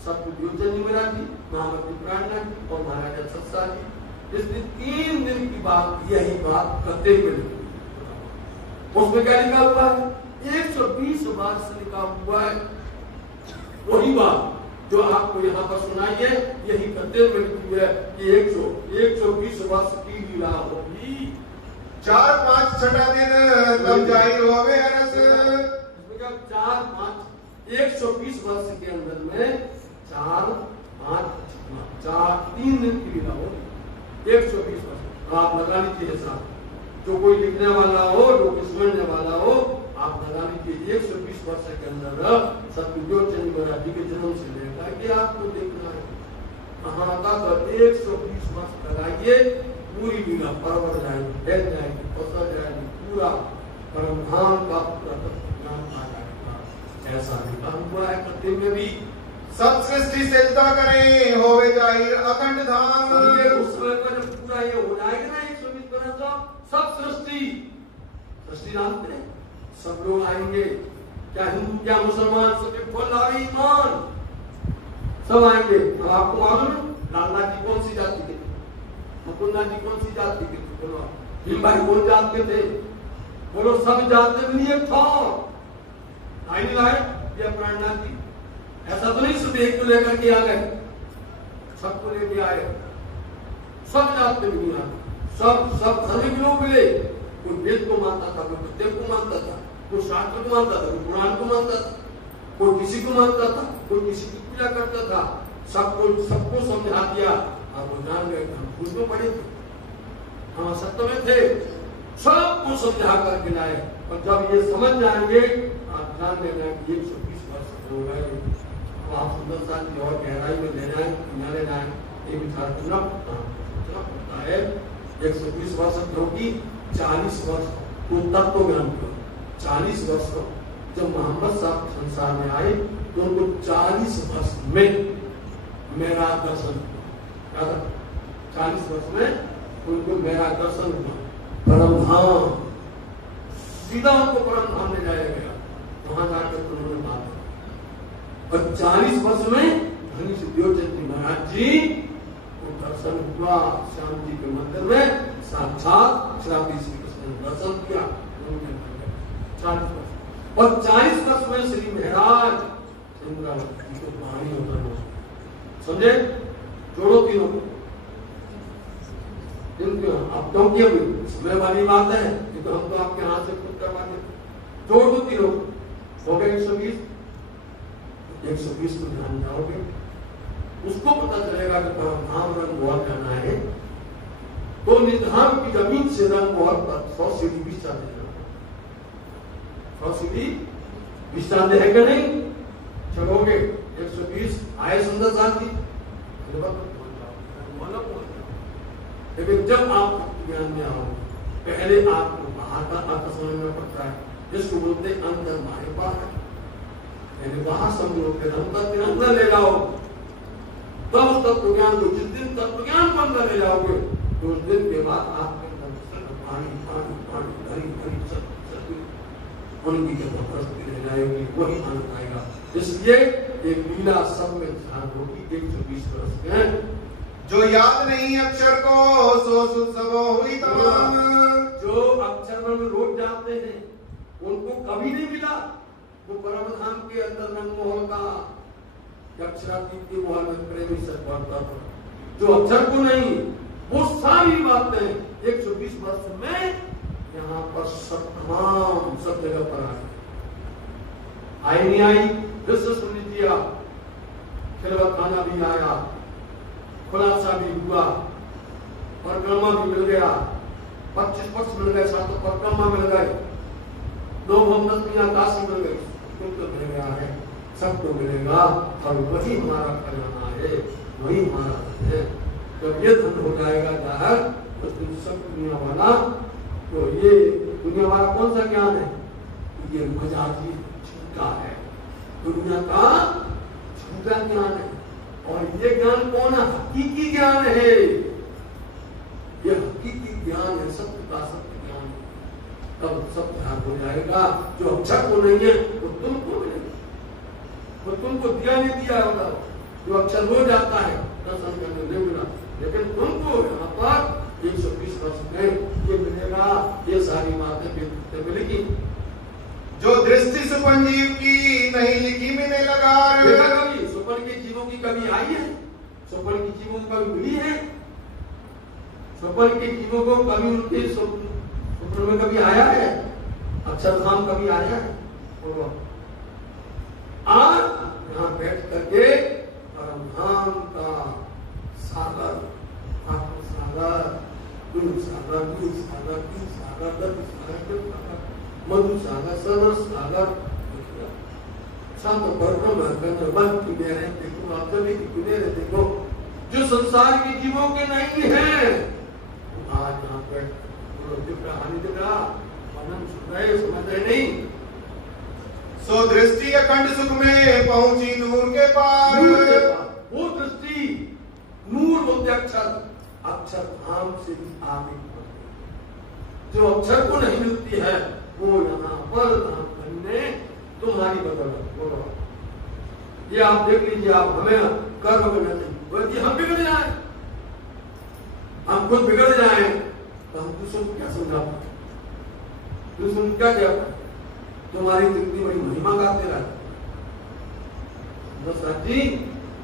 सतगुरु जी महाराज जी, महामती प्राणनाथ जी और महाराजा सत्सा जी। इसलिए 3 दिन की बात यही बात करते हुए लिखी। उसमें क्या लिखा हुआ है? 120 बार से लिखा हुआ है वही बात जो आपको यहाँ पर सुनाई है, यही करते हुए लिखी है कि 120 वर्ष की लीला होगी। 4, 5, 6 दिन तब जाहिर होवे अरस। 4, 5, 120 वर्ष के अंदर में 4, 5, 3 दिन की लीला होगी। 120 वर्ष आप लगा लीजिए हिसाब। जो कोई लिखने वाला हो, जो कोई सुनने वाला हो, आप लगा लीजिए 120 वर्ष के अंदर सतगुरु चंद महाराज जी के जन्म से लेकर के आपको देखना है कहाँ तक। 120 वर्ष लगाइए, पूरी लीला परवर जाएगी, फैल जाएगी, पसर जाएगी, पूरा परमधाम का नाम आ जाएगा। ऐसा लिखा हुआ है कथी में भी। सब सृष्टि सजदा करें होवे जाहिर अखंड धाम। उस समय पर जब पूरा ये हो जाएगा ना 120 वर्ष का, सब सृष्टि जानते हैं, सब लोग आएंगे, क्या हिंदू क्या मुसलमान, सबके फुल ईमान, सब आएंगे। अब आपको मालूम है लाला जी कौन सी जाति के थे, मुकुंदा जी कौन सी जाति के थे? बोलो भीम भाई कौन जात के थे? बोलो सब जाति में नहीं था। आई नहीं लाए ये प्राणनाथ जी, ऐसा तो नहीं सिर्फ एक को लेकर के आ गए, सबको लेके आए, सब जात में नहीं आए, सब धर्म के लोग मिले। कोई वेद को मानता था, कोई प्रत्येक को मानता था, कोई शास्त्र को मानता था, कोई पुराण को मानता था, कोई किसी को मानता था, कोई किसी की पूजा करता था। सबको समझा दिया। अब वो जान गए हम भूल में पड़े थे, हम सत्य में थे, सबको समझा करके लाए। और जब ये समझ जाएंगे आप जान लेना कि 120 वर्ष हो गए। अब आप सुंदर साथ की और गहराई में ले जाए, ले जाए, ये विचार करना पड़ता है। 120 वर्ष क्योंकि 40 वर्ष तो तत्व ज्ञान को 40 वर्ष को जब मोहम्मद साहब संसार में आए तो उनको 40 वर्ष में मेरा दर्शन हुआ। 40 वर्ष में उनको मेरा दर्शन हुआ। परमधाम, सीधा उनको परमधाम ले जाया गया, वहां जाकर उन्होंने बात। और 40 वर्ष में धनी सिद्धोचंद महाराज जी को दर्शन हुआ। श्याम जी के मंदिर में साक्षात श्री कृष्ण ने दर्शन किया। 40 वर्ष और 40 वर्ष में श्री महाराज चंद्रावती को पानी उतरना, समझे? जोड़ो तीनों को। अब क्योंकि अभी समय वाली बात है, तो हम तो आपके हाथ से खुद करवा दें। जोड़ दो तीनों हो गए 120। 120 को ध्यान जाओगे, उसको पता चलेगा कि परमधाम रंग बहुत जाना है तो निधान की जमीन से रंग बहुत 100 सीढ़ी 20 चांदे, 100 सीढ़ी 20 चांदे है कि नहीं? चलोगे 120 आए सुंदर शांति। लेकिन जब आप ज्ञान में आओ, पहले आपको बाहर का अर्थ समझना पड़ता है, जिसको बोलते अंदर बाहर बाहर। पहले बाहर समझो, फिर अंदर के अंदर ले जाओ, तब उस तत्व ज्ञान को, जिस दिन तत्व ज्ञान को अंदर ले जाओगे तो उस दिन के बाद आपके अंदर पानी पानी पानी भरी भरी सब उनकी जबरदस्ती ले जाएगी, वही आनंद आएगा। इसलिए एक लीला सब में ध्यान होगी। 120 वर्ष के जो याद नहीं अक्षर को सो सुसवो हुई तमाम। जो अक्षर में रोज जाते हैं कभी नहीं मिला। वो परम धाम के अंदर रंगमोहन का अक्षरातीत के मोहन में प्रेमी से बढ़ता था। जो अक्षर को नहीं, वो सारी बातें 120 वर्ष में यहाँ पर सब तमाम सब जगह पर आई नहीं आई, विश्व सुन लीजिए। खिलवत खाना भी आया, खुलासा भी हुआ, परिक्रमा भी मिल गया, 25 वर्ष मिल गए, 7 परिक्रमा मिल गए, 9 मोहम्मद आकाश मिल गई, तो मिल गया है, सबको मिलेगा। और वही हमारा खजाना है, वही हमारा है। जब ये धन हो जाएगा जाहिर, उस दिन सब दुनिया वाला, तो ये दुनिया वाला कौन सा ज्ञान है? ये मजाजी झूठा है, दुनिया का झूठा ज्ञान है। और ये ज्ञान कौन है? हकीकी ज्ञान है। ये हकीकी ज्ञान है, सत्य का सत्य ज्ञान है। तब सब ध्यान हो जाएगा। जो अक्षर को नहीं है वो तुमको मिलेगा, वो तुमको दिया नहीं दिया होगा। जो अक्षर हो जाता है दर्शन करने नहीं मिला, लेकिन तुमको यहाँ पर 120 वर्ष में ये मिलेगा। ये सारी बातें मिलेगी। जो दृष्टि सुपन जीव की नहीं लिखी मैंने लगा। सुपन के जीवों की कभी आई है? सुपन की जीवों को कभी मिली है? सुपन के जीवों को कभी उनके सुपन में कभी आया है? अक्षरधाम कभी आया है? आज यहाँ बैठ करके परमधाम का सागर, आत्म सागर, गुरु सागर, गुरु सागर, की सागर, दत्त सागर, मधु सागर, सरस सागर, सात परिक्रमा करने बंद की मेरे देखो, आप सभी की मेरे देखो, जो संसार के जीवों के नहीं है। आज यहाँ पे कहानी दिख रहा, मनन सुन रहे, समझ रहे नहीं। सो दृष्टि अखंड सुख में पहुंची नूर के पार। वो दृष्टि नूर बोलते अक्षर, अक्षर धाम से भी आगे बढ़ती। जो अक्षर को नहीं मिलती है वो यहाँ पर धाम बनने तुम्हारी बदौलत बोलो। ये आप देख लीजिए, आप हमें कर्म करना चाहिए, हम बिगड़ जाए, हम खुद बिगड़ जाए तो हम दूसरों को क्या समझा पाए? दूसरों को क्या क्या पाए? तुम्हारी जितनी बड़ी महिमा गाते रहते सुंदर जी,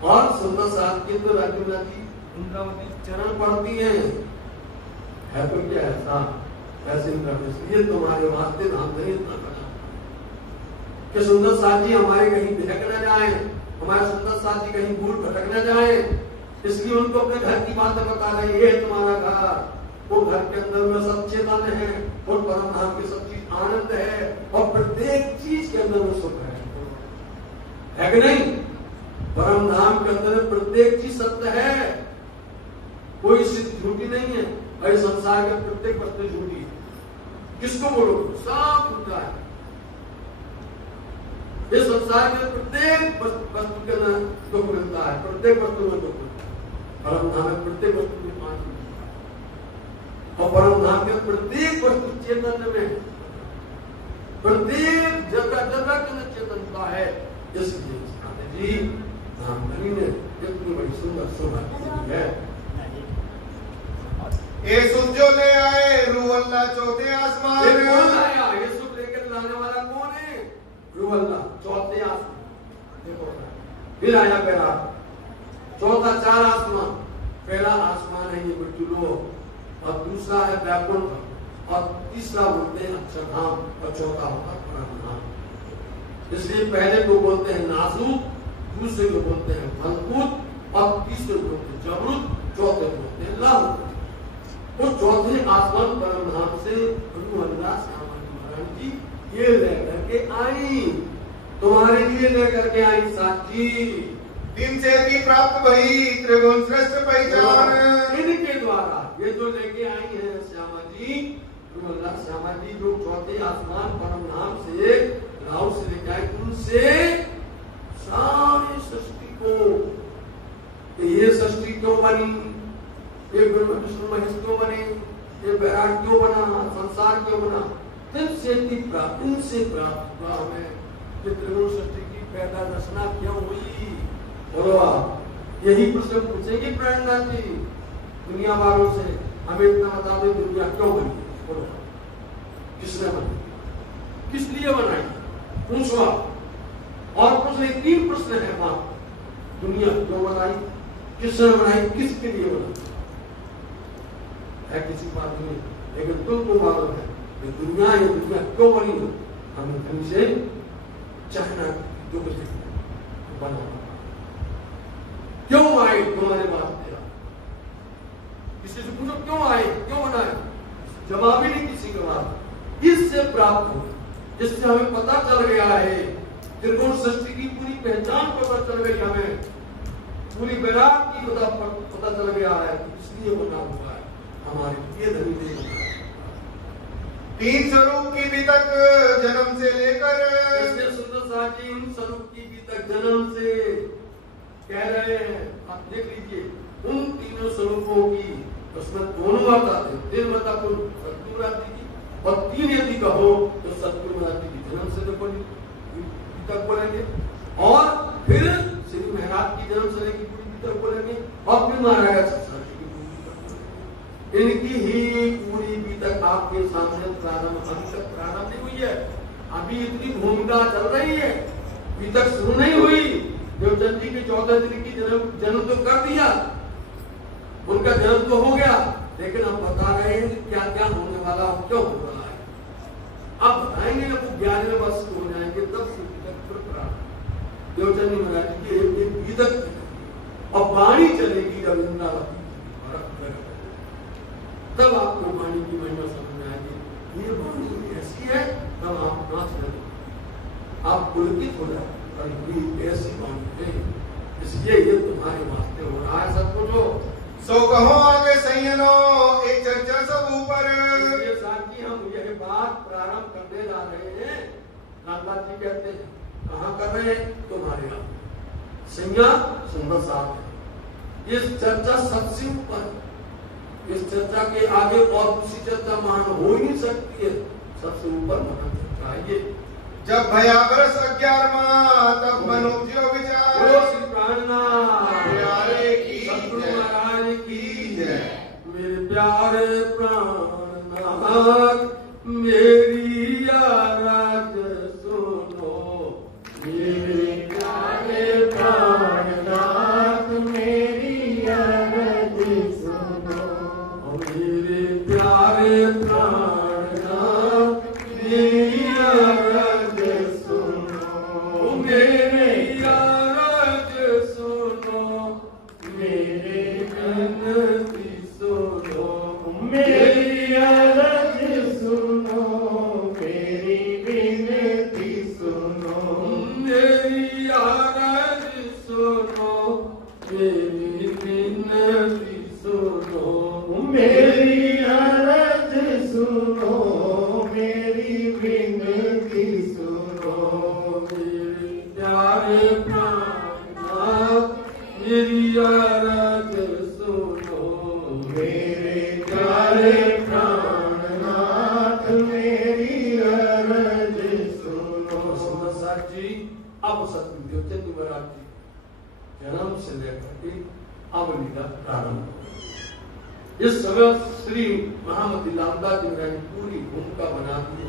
और सुंदर साथ के तो राजूला जी इंद्रावती चरण पढ़ती है तो क्या ऐसा ऐसे इसलिए तुम्हारे वास्ते धाम नहीं इतना करना कि सुंदर साथ जी हमारे कहीं बहक न जाए, हमारे सुंदर साथ जी कहीं भूल भटक न जाए, इसलिए उनको अपने घर की बातें बता रहे। ये तुम्हारा घर, वो घर के अंदर में सब चेतन है, और परम धाम की सब चीज आनंद है, और प्रत्येक चीज के अंदर में सुख है कि नहीं? परम धाम के अंदर प्रत्येक चीज सत्य है, कोई चीज झूठी नहीं है। और संसार के प्रत्येक वस्तु झूठी है। किसको बोलो? सब झूठा है। इस संसार के प्रत्येक वस्तु के अंदर दुख मिलता है, प्रत्येक वस्तु में दुख मिलता है। परम धाम में प्रत्येक वस्तु में पानी मिलता है, और परम धाम के प्रत्येक वस्तु चेतन में, प्रत्येक जगह जगह के अंदर चेतनता है। इसलिए जी धामधनी ने इतनी बड़ी सुंदर शोभा दी है। ये सुख जो ले आए रूह अल्लाह चौथे आसमान। ये कौन आया? ये सुख लेकर लाने वाला कौन है? रूह अल्लाह चौथे आसमान। देखो फिर आया पहला, चौथा 4 आसमान। पहला आसमान है ये मृत्युलोक, और दूसरा है वैकुंठ, और तीसरा बोलते हैं अक्षरधाम, और चौथा होता है परमधाम। इसलिए पहले को बोलते हैं नासूक, दूसरे को बोलते हैं फलकूत, और तीसरे को बोलते हैं जबरूत, चौथे को बोलते हैं लाहूत। वो चौथे आसमान परमधाम से रूह अल्लाह महाराज जी ये लेकर के आई, तुम्हारे लिए लेकर के आई साक्षी। दिन से भी प्राप्त वही त्रिगुण श्रेष्ठ पहचान। इनके द्वारा ये जो लेके आई है श्यामा जी, रूह अल्लाह श्यामा जी, जो चौथे आसमान परमधाम से राहु से लेके आए, उनसे सारी सृष्टि को, ये सृष्टि क्यों बनी, ये विष्णु महेश क्यों बने, ये विराट क्यों बना, संसार क्यों बना, इनसे प्राप्त हुआ हमें। ये त्रिगुण सृष्टि की पैदा रचना क्यों हुई? बोलो यही प्रश्न पूछेगी प्रेरणानाथ जी दुनिया वालों से। हमें इतना बता दो दुनिया क्यों बनी? बोलो किसने बनी? किस लिए बनाई? पूछवा। और प्रश्न 3 प्रश्न है वहां, दुनिया क्यों बनाई, किसने बनाई, किसके लिए बनाई है, किसी बात नहीं। लेकिन तुमको मालूम है कि दुनिया ये दुनिया क्यों बनी हो, हमें तुमसे चाहना जो कुछ बना, क्यों आए तुम्हारे बात दिया, किसी से पूछो क्यों आए, क्यों बनाए, जवाब ही नहीं किसी का बात। इससे प्राप्त हो, जिससे हमें पता चल गया है, त्रिकोण सृष्टि की पूरी पहचान पता चल गई, हमें पूरी विराट की पता चल गया है, इसलिए बना हुआ है हमारे ये धनी देव। 3 स्वरूप की भी तक जन्म से लेकर, इसलिए सुंदर साजी उन स्वरूप की भी तक जन्म से कह रहे हैं। आप देख लीजिए उन तीनों स्वरूपों की, उसमें दोनों माता थे, दिन माता को सतगुरु माता की, और 3 यदि कहो तो सतगुरु माता की जन्म से तो तक बोलेंगे, और फिर श्री महाराज की जन्म से लेकर पूरी तक बोलेंगे, और फिर महाराज सत्संग की पूरी तक बोलेंगे। इनकी ही पूरी भी तक आपके सामने प्रारंभ, अभी तक प्रारंभ नहीं हुई है, अभी इतनी भूमिका चल रही है, अभी तक शुरू नहीं हुई। देवचंद जी के 14 दिन की जन्म तो कर दिया, उनका जन्म तो हो गया, लेकिन हम बता रहे हैं कि क्या क्या होने वाला, क्यों हो रहा है, अब बताएंगे। जब वो 11वें वर्ष हो जाएंगे तब देवचंद महाराज की एक विदक और वाणी चलेगी रविंद्र, तब आपको वाणी की महिमा समझ में आएगी, ये वाणी ऐसी है, तब आप नाच रहे, आप पुलकित हो जाए, और ऐसी वाणी है, इसलिए ये तुम्हारे वास्ते हो रहा है। सब कुछ सो कहो आगे सैयनो एक चर्चा सब ऊपर, ये साथी हम यह बात प्रारंभ करने जा रहे हैं। नागनाथ जी कहते हैं कहाँ कर रहे हैं, तुम्हारे यहाँ संज्ञा सुंदर साहब है। ये चर्चा सबसे ऊपर, इस चर्चा के आगे और दूसरी चर्चा महान हो ही नहीं सकती है, सबसे ऊपर महान चर्चा है ये। जब भया बरस 11वां तब मनुष्य विचार, श्री प्राणनाथ प्यारे की सतगुरु महाराज की जय। मेरे प्यारे प्राणनाथ मेरी आराध सुनो, मेरे प्यारे प्राणनाथ मेरी आराध सुनो, मेरे प्यारे प्राणनाथ मेरी आराध सुनो, मेरी आराध सुनो, मेरे विनती सुनो, मेरी आराध सुनो, मेरी विनती सुनो, मेरी आराध सुनो, मेरी विनती सुनो, मेरी आराध सुनो, मेरी विनती सुनो, मेरे प्यारे प्राणनाथ मेरी आराध सुनो, मेरे प्यारे प्राणनाथ मेरी आराध सुनो। सुंदर साहब जी अब सतगुरु देवचंद महाराज जी जन्म से लेकर के अब लीला प्रारंभ हो। इस समय श्री महामती लालदास जी महाराज पूरी भूमिका बना दी,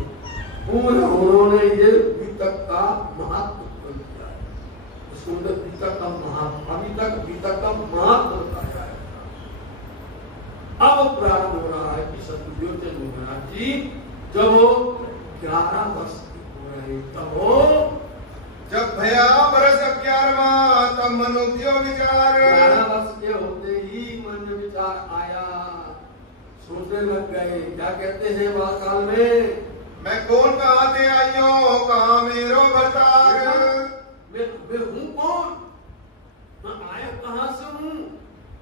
पूरा उन्होंने ये बीतक का महत्व किया है, उसको बीतक का महत्व, अभी तक बीतक का महत्व बताया है। अब प्रारंभ हो रहा है कि सतगुरु देवचंद महाराज जी जब 11 वर्ष हो रहे, तब जब भया बरस 11वां तब मनुष्य विचार, 11 वर्ष के होते ही मन में विचार आया, सोचने लग गए, क्या कहते हैं वाकाल में, मैं कौन कहाँ से आइयो कहाँ मेरो भरतार, मैं हूँ कौन, मैं आया कहाँ से हूँ,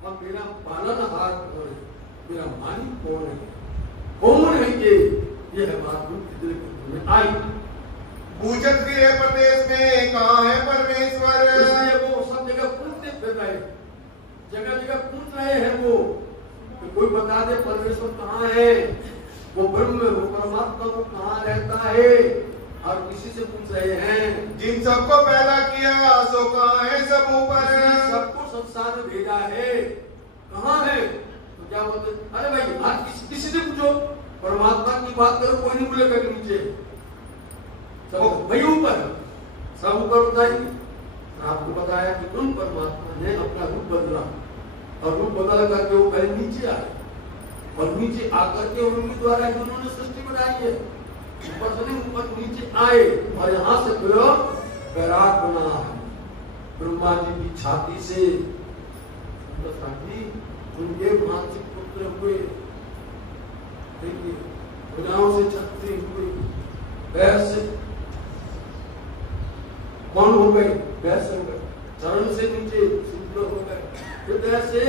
और मेरा पालनहार कौन है, मेरा मालिक कौन है, कौन है ये है बात में आई। पूछत फिरे प्रदेश में कहाँ है परमेश्वर, इसलिए वो सब जगह पूछते फिर रहे, जगह जगह पूछ रहे हैं वो, तो कोई बता दे परमेश्वर कहाँ है, वो ब्रह्म वो परमात्मा को कहाँ रहता है, और किसी से पूछ रहे हैं। जिन सबको पैदा किया सो कहाँ है सब ऊपर, सबको संसार में भेजा है, कहाँ है, तो क्या बोलते, अरे भाई आज किसी से पूछो, परमात्मा की बात करो, कोई नहीं बोलेगा नीचे, सब वही ऊपर सब ऊपर बताएंगे। आपको बताया कि उन परमात्मा ने अपना रूप बदला और रूप बदल करके वो पहले नीचे आए और नीचे आकर के उनके द्वारा उन्होंने सृष्टि बनाई है। ऊपर से नहीं, ऊपर नीचे आए और यहाँ से फिर वैराग बना है ब्रह्मा जी की छाती से उनके मानसिक पुत्र हुए, देखिए भुजाओं से छत्री हुई, पैर से कौन हो गए, पैर से हो गए, चरण से नीचे शुद्ध हो गए, हृदय से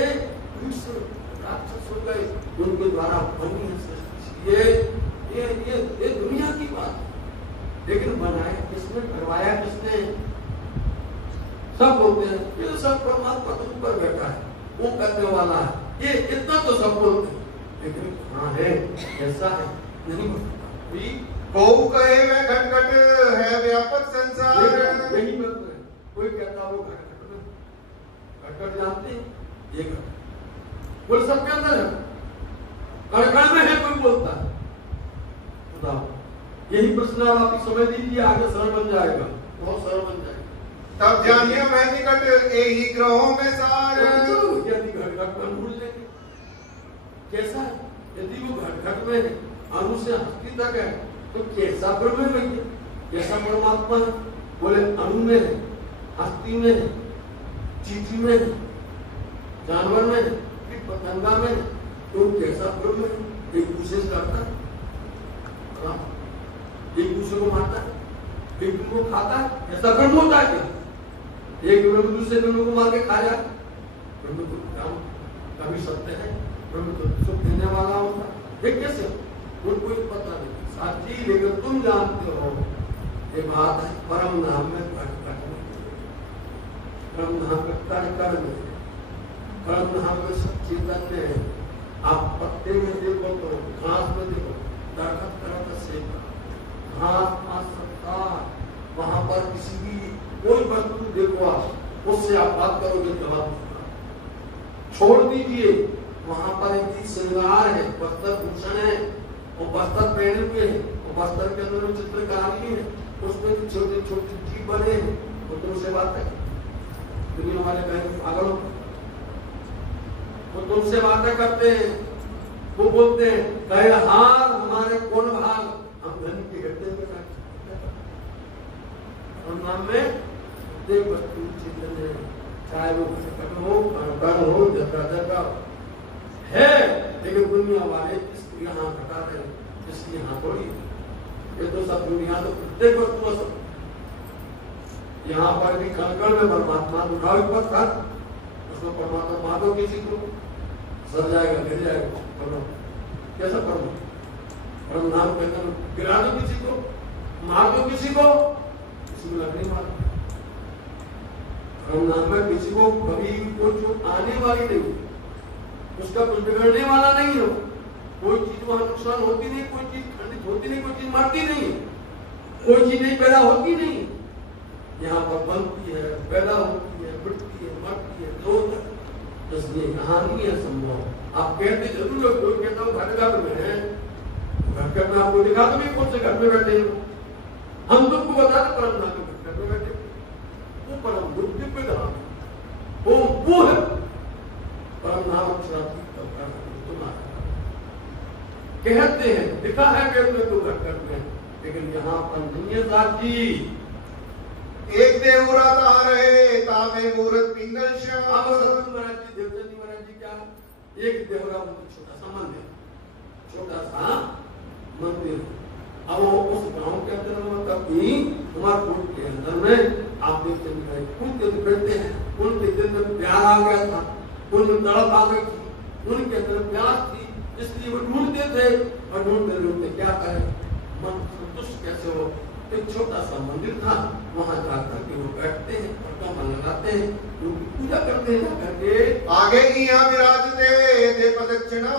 राक्षस हो गए, उनके द्वारा बनी है सृष्टि। ये दुनिया की बात है, लेकिन बनाया किसने, करवाया किसने? सब बोलते हैं ये तो सब परमात्मा तो ऊपर बैठा है, वो करने वाला है, ये इतना तो सब बोलते हैं, लेकिन कहाँ है, कैसा है, नहीं बोलता। बहु कहे वह घट-घट है व्यापक संसार। यही बात है, कोई कहता वो घट-घट में, घट-घट जानते हैं, ये घट बोल सबके अंदर है, कण-कण में है, कोई बोलता है। यही प्रश्न आप समझ लीजिए, आगे सरल बन जाएगा, बहुत सरल बन जाएगा। तब जानिए मैं निकट यही ग्रहों में सार। यदि घट-घट में भूल लेंगे कैसा है, यदि वो घट-घट में है, अणु से हस्ती तक है, तो कैसा ब्रह्म है, कैसा परमात्मा है? बोले अणु में है, हस्ती में है, चींटी में है, जानवर में है, फिर पतंगा में है, तो कैसा ब्रह्म है? एक दूसरे से करता है, एक दूसरे को मारता है, एक दूसरे को खाता है, ऐसा ब्रह्म होता है क्या? एक ब्रह्म दूसरे ब्रह्म को मार के खा जाए, ब्रह्म तो कभी सत्य है, ब्रह्म तो सुख देने वाला होता है, कैसे? उनको पता नहीं साथी, लेकिन तुम जानते हो ये बात है, परम नाम में घट-घट में, परम नाम में कण-कण में, परम नाम में सच्चिदानंद में। आप पत्ते में देखो तो घास में देखो, दरख्त तरह से घास पास सकता, वहां पर किसी भी कोई वस्तु देखो आप, उससे आप बात करोगे जवाब छोड़ दीजिए। वहां पर एक श्रृंगार है, वस्त्र भूषण है, और वस्त्र पहने हुए हैं, और वस्त्र के अंदर चित्रकारी है, उसमें छोटे छोटे जीव बने हैं, वो तुमसे बात है, दुनिया वाले कहेंगे पागल हो, वो तुमसे बातें करते हैं, वो बोलते हैं कहे हार हमारे कौन भाग, हम धन के गड्ढे में और नाम में देव वस्तु चिंतन है, चाहे वो घट हो, कण हो, जगह है, लेकिन दुनिया वाले इसको यहाँ घटा रहे, इसकी यहाँ थोड़ी, ये तो सब दुनिया तो प्रत्येक वस्तु सब, यहाँ पर भी कण-कण में परमात्मा उठाओ पत्थर, उसको परमात्मा मारो किसी को, सर जाएगा, गिर जाएगा, कैसा परम परम नाम के अंदर गिरा दो किसी को, मार दो किसी को, किसी को लग नहीं मार, परम नाम में किसी को कभी कोई जो आने वाली नहीं, उसका कुछ बिगड़ने वाला नहीं हो, कोई चीज वहां नुकसान होती नहीं, कोई चीज खंडित होती नहीं, कोई चीज मरती नहीं, कोई चीज नहीं पैदा होती नहीं, यहाँ पर बनती है, पैदा होती है, मिटती है, मरती है, दो, इसलिए यहाँ नहीं है संभव। आप कहते जरूर हो, कोई कहता हूँ घट-घट में है, घट-घट में आपको दिखा तो भी कौन से घर में बैठे हो, हम तुमको बता दो परम नाम में घट-घट में बैठे, वो परम बुद्धि पे धाम, वो है परम नाम कहते हैं, दिखा है वेद में तो घट-घट में, लेकिन यहाँ पर नहीं है साथी। एक देवरा कहाँ रहे तामे मूर्त पिंगल श्याम। महाराज जी, देवचंद जी महाराज जी क्या, एक देवरा छोटा सा मंदिर, छोटा सा मंदिर, अब वो उस गांव के अंदर कभी उमरपुर के अंदर में आप देखते हैं उनके बैठते हैं, उनके दिल में प्यार आ गया था, उनमें तड़प आ गई थी, उनके अंदर प्यार थी, इसलिए वो ढूंढते थे और ढूंढते ढूंढते क्या करें, मन संतुष्ट कैसे हो। एक छोटा सा मंदिर था, वहां जाकर के वो बैठते हैं और मन लगाते हैं, उनकी पूजा करते हैं, करके आगे ही यहाँ विराजते दे प्रदक्षिणा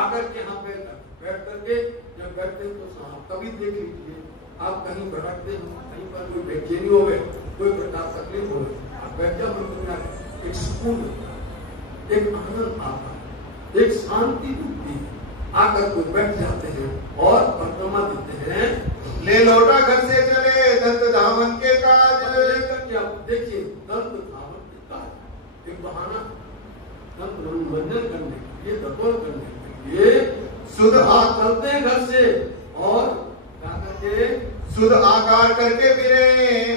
आकर के यहाँ पे बैठ करके जब बैठते हैं तो कभी देख लीजिए आप कहीं भटकते हो, कहीं पर कोई बेचैनी हो गए, कोई प्रकार तकलीफ हो गई, आप बैठ जाओ, एक सुकून, एक आनंद आता है, एक शांति मिलती है, आकर कोई बैठ जाते हैं और परिक्रमा देते हैं। ले लौटा घर से चले दंत धावन के काज। देखिए दंत धावन के काज एक बहाना, दंत मनोरंजन करने के लिए, दतोर करने के लिए शुद्ध हाथ चलते हैं घर से और क्या करके शुद्ध आकार करके फिरे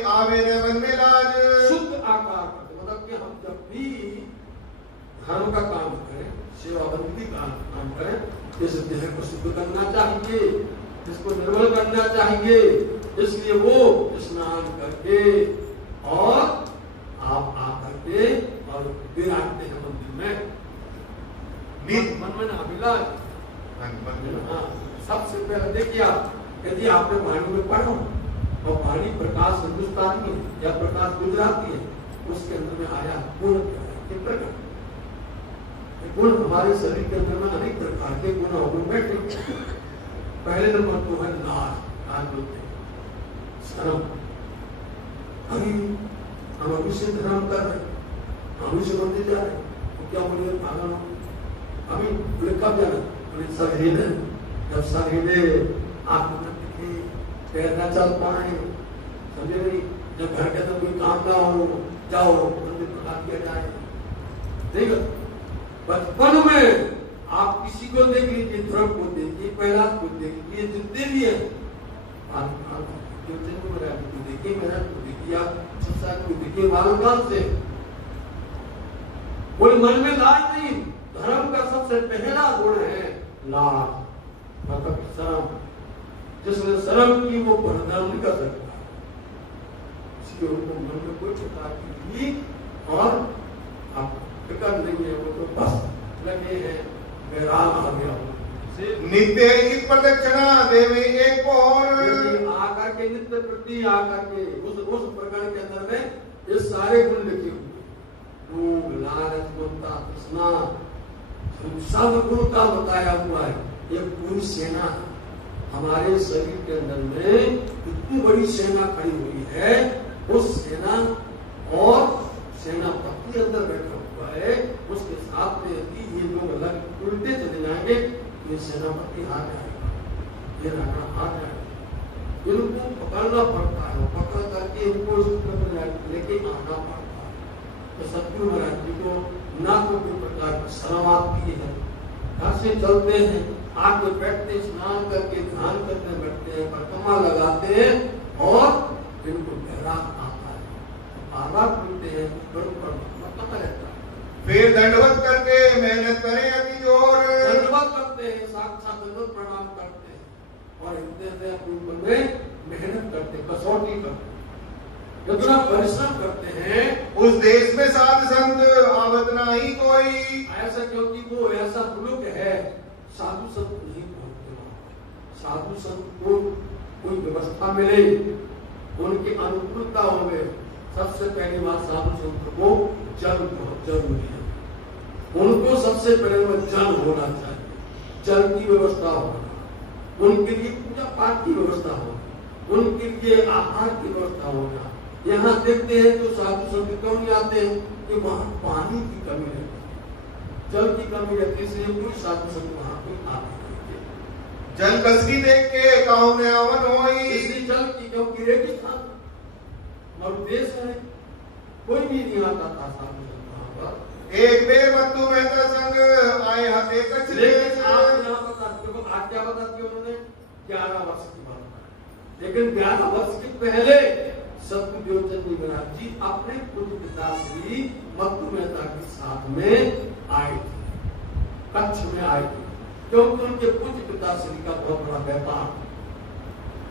आवे न मन में लाज। शुद्ध आकार करके मतलब कि हम जब भी धर्म का काम करें, सेवाबंदी का काम करें, इस देह को शुद्ध करना चाहिए, इसको निर्मल करना चाहिए। इसलिए वो स्नान करके और आप आकर के और विराजते हैं मंदिर में। मन में अभिलाष, हाँ, सबसे पहले देखिए आप, यदि आपने वाणी में पढ़ा और वाणी प्रकाश हिंदुस्तानी या प्रकाश गुजराती है, उसके अंदर में आया गुण प्रकट। गुण हमारे शरीर के अंदर में अनेक प्रकार के गुण होंगे बैठे। पहले नंबर तो है लाज बोलते हैं, शर्म। अभी हम अभी से धर्म कर रहे हैं, अभी से मंदिर जा रहे हैं, तो क्या बोलिए भागना अभी कब जाना, सर हिले, जब सर हिले आंख न दिखे, पैर न चल पाए, समझे नहीं, जब घर के अंदर कोई काम ना हो, जाओ मंदिर प्रकाश किया जाए। ठीक है, बचपन में आप किसी को देख लीजिए, ध्रुव को देखिए, प्रहलाद को देखिए, जितने भी है देखिए, मेरा को देखिए, आप शिक्षा को देखिए, बालकाल से कोई मन में लाज नहीं। धर्म का सबसे पहला गुण है लाज, मतलब शर्म। जिसने शर्म की वो धर्म नहीं कर सकता, इसलिए उनको मन में कोई प्रकार की और आप फिक्र नहीं है, वो तो बस लगे हैं वैराग आ गया नित्य एक प्रदक्षिणा देवे एक और आकर के नित्य प्रति आकर के उस प्रकरण के अंदर में ये सारे गुण लिखे हुए, भूख, लालच, ममता, तृष्णा, सब गुण का बताया हुआ है। ये पूरी सेना हमारे शरीर के अंदर में इतनी बड़ी सेना खड़ी हुई है, उस सेना और सेनापति अंदर बैठा हुआ है, उसके साथ में यदि ये लोग अलग उल्टे चले जाएंगे, ये सेनापति आ जाएगा, ये राणा आ जाएगा। इनको पकड़ना पड़ता है, पकड़ करके इनको लेके आना पड़ता है। तो सतगुरु महाराज जी को ना तो कोई प्रकार की शर्म आती है, घर से चलते हैं, आके बैठते, स्नान करके ध्यान करने बैठते हैं, परिक्रमा लगाते हैं और इनको वैराग आता है, आवाज मिलते हैं, कहाँ रहता है। फिर दंडवत करके मेहनत करें अति जोर, दंडवत करते हैं, साक्षात दंडवत प्रणाम करते हैं और इतने से अपने ऊपर में मेहनत करते हैं, कसौटी करते हैं, जितना परिश्रम करते हैं। उस देश में साध संत आवत नहीं कोई, ऐसा क्योंकि वो ऐसा मुल्क है साधु संत नहीं पहुंचते। साधु संत को कोई व्यवस्था मिले, उनकी अनुकूलता हो गए। सबसे पहली बात, साधु संत को जल बहुत जरूरी है, उनको सबसे पहले जल होना चाहिए, जल की व्यवस्था होना, उनके लिए पूजा पाठ की व्यवस्था होना, उनके लिए आहार की व्यवस्था होना। यहाँ देखते हैं तो साधु संत क्यों नहीं आते हैं कि वहाँ पानी की कमी रहती है, जल की कमी रहती है, इसलिए कोई साधु संत वहाँ कोई आते नहीं। जल कसरी देख के काहू ने आवन होई, इसलिए जल की क्योंकि रेगिस्तान मरुदेश है, कोई भी नहीं आता था साधु संत वहाँ पर। एक बेर मत्तू मेहता संग आए हते कच्छ, लेकिन आप यहाँ पर आज्ञा बताती उन्होंने 11 वर्ष की बात, लेकिन 11 वर्ष के पहले सतगुरु देवचंद महाराज जी अपने पूज्य पिता श्री मत्तू मेहता के साथ में आए थे, कच्छ में आए थे, क्योंकि उनके पूज्य पिता श्री का बहुत बड़ा व्यापार,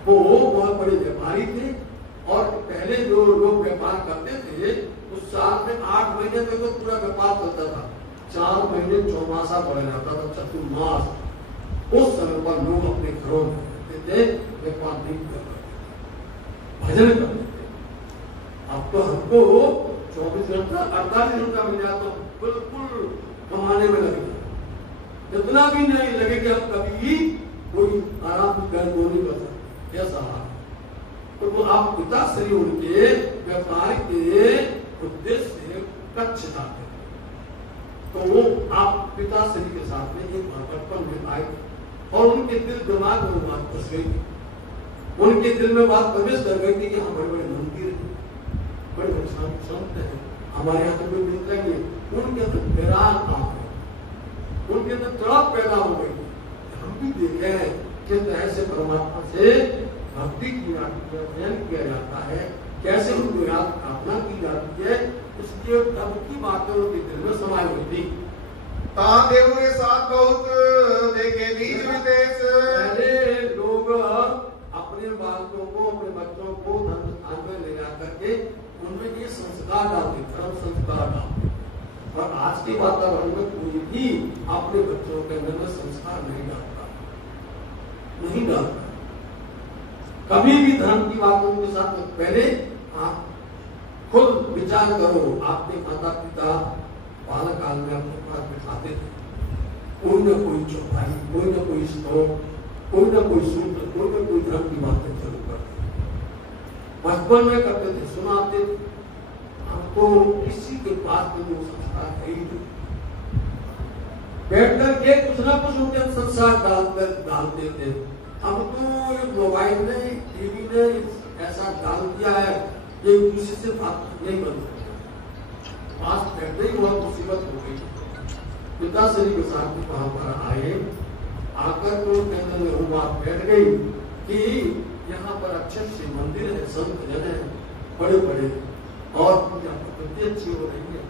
वो बहुत बड़े व्यापारी थे और पहले जो लोग व्यापार करते थे उस साल में 8 महीने तक तो पूरा व्यापार चलता था, 4 महीने चौमासा पड़ जाता था, चतुर्मास। उस समय पर लोग अपने घरों में रहते थे, व्यापार नहीं करते थे, भजन करते थे। अब तो हमको 24 घंटा 48 घंटा मिल जाता, तो बिल्कुल कमाने में लगे, इतना भी नहीं लगे कि हम कभी कोई आराम कर नहीं कर सकते, ऐसा हाल। तो वो आप पिता श्री उनके व्यापार के उद्देश्य से कच्छ जाते थे, तो वो आप पिता श्री के साथ में एक बचपन में आए और उनके दिल दिमाग में बात घुस गई उनके दिल में बात प्रवेश कर गई थी कि हम बड़े बड़े मंदिर हैं, बड़े बड़े संत हैं, हमारे यहाँ तो कोई मिलता ही नहीं। उनके अंदर बेरार था, उनके अंदर तड़प पैदा हो गई। हम भी देखे हैं किस तरह से परमात्मा से भक्ति की किया जाता है, कैसे उनको याद प्रार्थना की जाती है, इसलिए तब की बातें उनके दिल में समाई हुई थी। देव के साथ बहुत देखे बीज विदेश। पहले लोग अपने बालकों को, अपने बच्चों को धर्म स्थान में ले जा करके उनमें ये संस्कार डालते, धर्म संस्कार डालते। और आज के वातावरण में कोई भी अपने बच्चों के अंदर में संस्कार नहीं डालता, नहीं डालता। कभी भी धर्म की बातों के साथ पहले आप खुद विचार करो। आपके माता पिता बालक काल में अपने पास बिठाते थे, कोई न कोई चौपाई, कोई न कोई श्लोक, कोई न कोई सूत्र, कोई न कोई धर्म की बातें शुरू करते थे, बचपन में करते थे, सुनाते थे। हमको किसी के पास में वो संस्कार है ही नहीं। बैठ करके कुछ ना कुछ उनके संस्कार डालते थे। अब तो मोबाइल ने, टीवी ने ऐसा डाल दिया है कि किसी से बात नहीं बन सकती। पास बैठते ही बहुत मुसीबत हो गई। पिताश्री के साथ भी वहां पर आए, आकर तो कहने में वो बात बैठ गई कि यहाँ पर अच्छे अच्छे मंदिर है, संत जन है, बड़े बड़े, और पूजा पद्धति अच्छी हो रही है।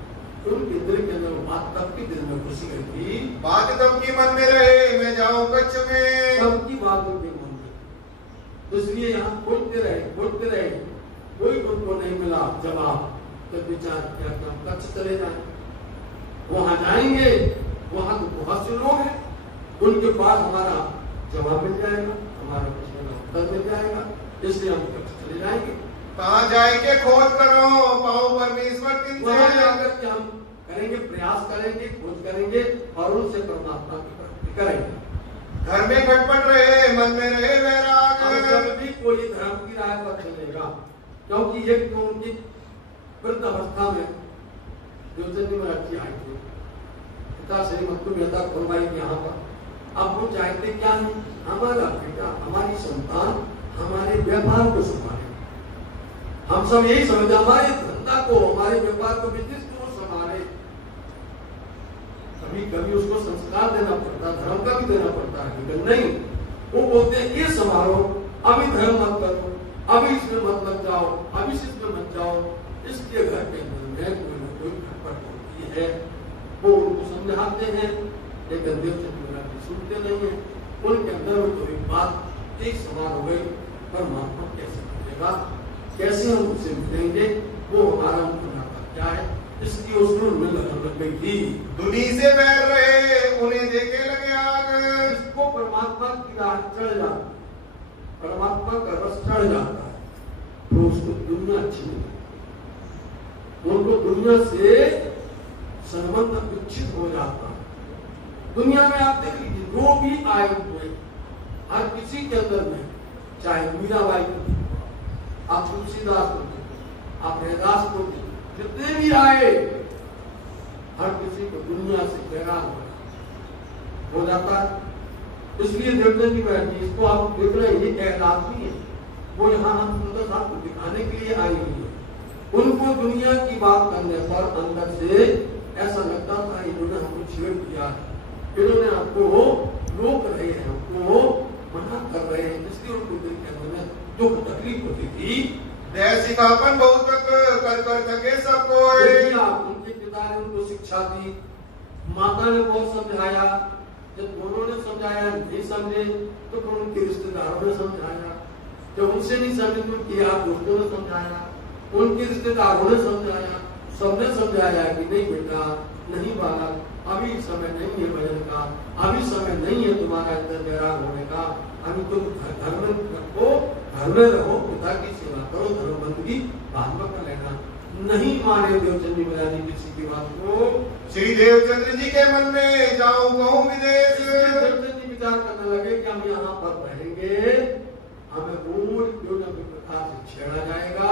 तो उनके दिल के अंदर बात तब की दिल में खुशी गई थी। बात तब की मन में रहे, मैं जाऊं कच्छ में। तब की बात उनके मन में, इसलिए यहाँ खोजते रहे, कोई उनको नहीं मिला जवाब। तो विचार किया कि हम कच्छ चले जाएं, वहां जाएंगे, वहां तो बहुत से लोग हैं, उनके पास हमारा जवाब मिल जाएगा, हमारा प्रश्न का उत्तर मिल जाएगा, इसलिए हम कच्छ चले जाएंगे। कहाँ जाएंगे खोज करो, पाओ परमेश्वर की। वहां जाकर के हम करेंगे, प्रयास करेंगे, खोज करेंगे और उनसे परमात्मा की प्राप्ति करेंगे। घर में खटपट रहे, मन में रहे वैराग। जब भी कोई धर्म की राह पर चलेगा, क्योंकि एक तो उनकी वृद्ध अवस्था में देवचंदी महाराज जी आए थे, पिता श्री मत्तु मेहता फरमाई यहाँ पर। अब वो चाहते क्या है, हमारा बेटा, हमारी संतान हमारे व्यापार को संभाले। हम सब यही समझे, हमारे धंधा को, हमारे व्यापार को, बिजनेस को संभाले। कभी कभी उसको संस्कार देना पड़ता, धर्म का भी देना पड़ता है, लेकिन नहीं, वो बोलते हैं ये संभालो, अभी धर्म मत करो, अभी इसमें मत लग जाओ, अभी इसमें मत जाओ। इसलिए घर के अंदर में कोई न कोई खटपट होती है, वो उनको समझाते हैं, लेकिन देवचंद महाराज जी सुनते नहीं है। उनके अंदर में तो एक बात एक सवाल हो गई, परमात्मा कैसे मिलेगा, कैसे हम उससे मिलेंगे, वो हमारा उनको नाता क्या है, इसलिए उसमें उनमें लग गई थी। दुनी से बैर रहे, उन्हें देखे लगे आग। इसको परमात्मा की राह चढ़ जाता, परमात्मा का रस चढ़ जाता है, तो उसको दुनिया अच्छी नहीं, उनको दुनिया से संबंध विच्छिन्न हो जाता है। दुनिया में आप देख लीजिए, जो भी आए हुए, हर किसी के अंदर में, चाहे मीराबाई को देखो, आप तुलसीदास को देखो, आप रैदास को देखो, जितने भी आए, हर किसी को दुनिया से बेगार हो जाता है। इसलिए देवचंद जी महाराज जी, इसको आप देख रहे हैं, ये एक आदमी है, वो यहाँ हम सुंदर साहब को दिखाने के लिए आई हुई है। उनको दुनिया की बात करने पर अंदर से ऐसा लगता था इन्होंने हमको छेड़ दिया, इन्होंने हमको रोक रहे हैं, हमको मना कर रहे हैं, इसलिए उनको दिल के अंदर में दुख तकलीफ होती थी। सिखापन बहुत कर थके सबको। उनके पिता ने उनको शिक्षा दी, माता ने बहुत समझाया, जब दोनों ने समझाया नहीं समझे तो फिर उनके रिश्तेदारों ने समझाया, जब उनसे नहीं समझे तो उनके यार दोस्तों ने समझाया, उनके रिश्तेदारों ने समझाया, सबने समझाया कि नहीं बेटा, नहीं बालक, अभी समय नहीं है भजन का, अभी समय नहीं है तुम्हारा अंदर वैराग होने का, अभी तुम घर में रखो, घर में रहो, पिता की सेवा करो, धर्मबंदगी बाद में कर लेना। नहीं माने देवचंद जी महाराज जी किसी की बात को। श्री देवचंद्र जी के मन में जाऊं कहूं विदेश। देवचंद जी विचार करने लगे कि हम यहाँ पर रहेंगे, हमें रोज कोई न कोई प्रकार से छेड़ा जाएगा,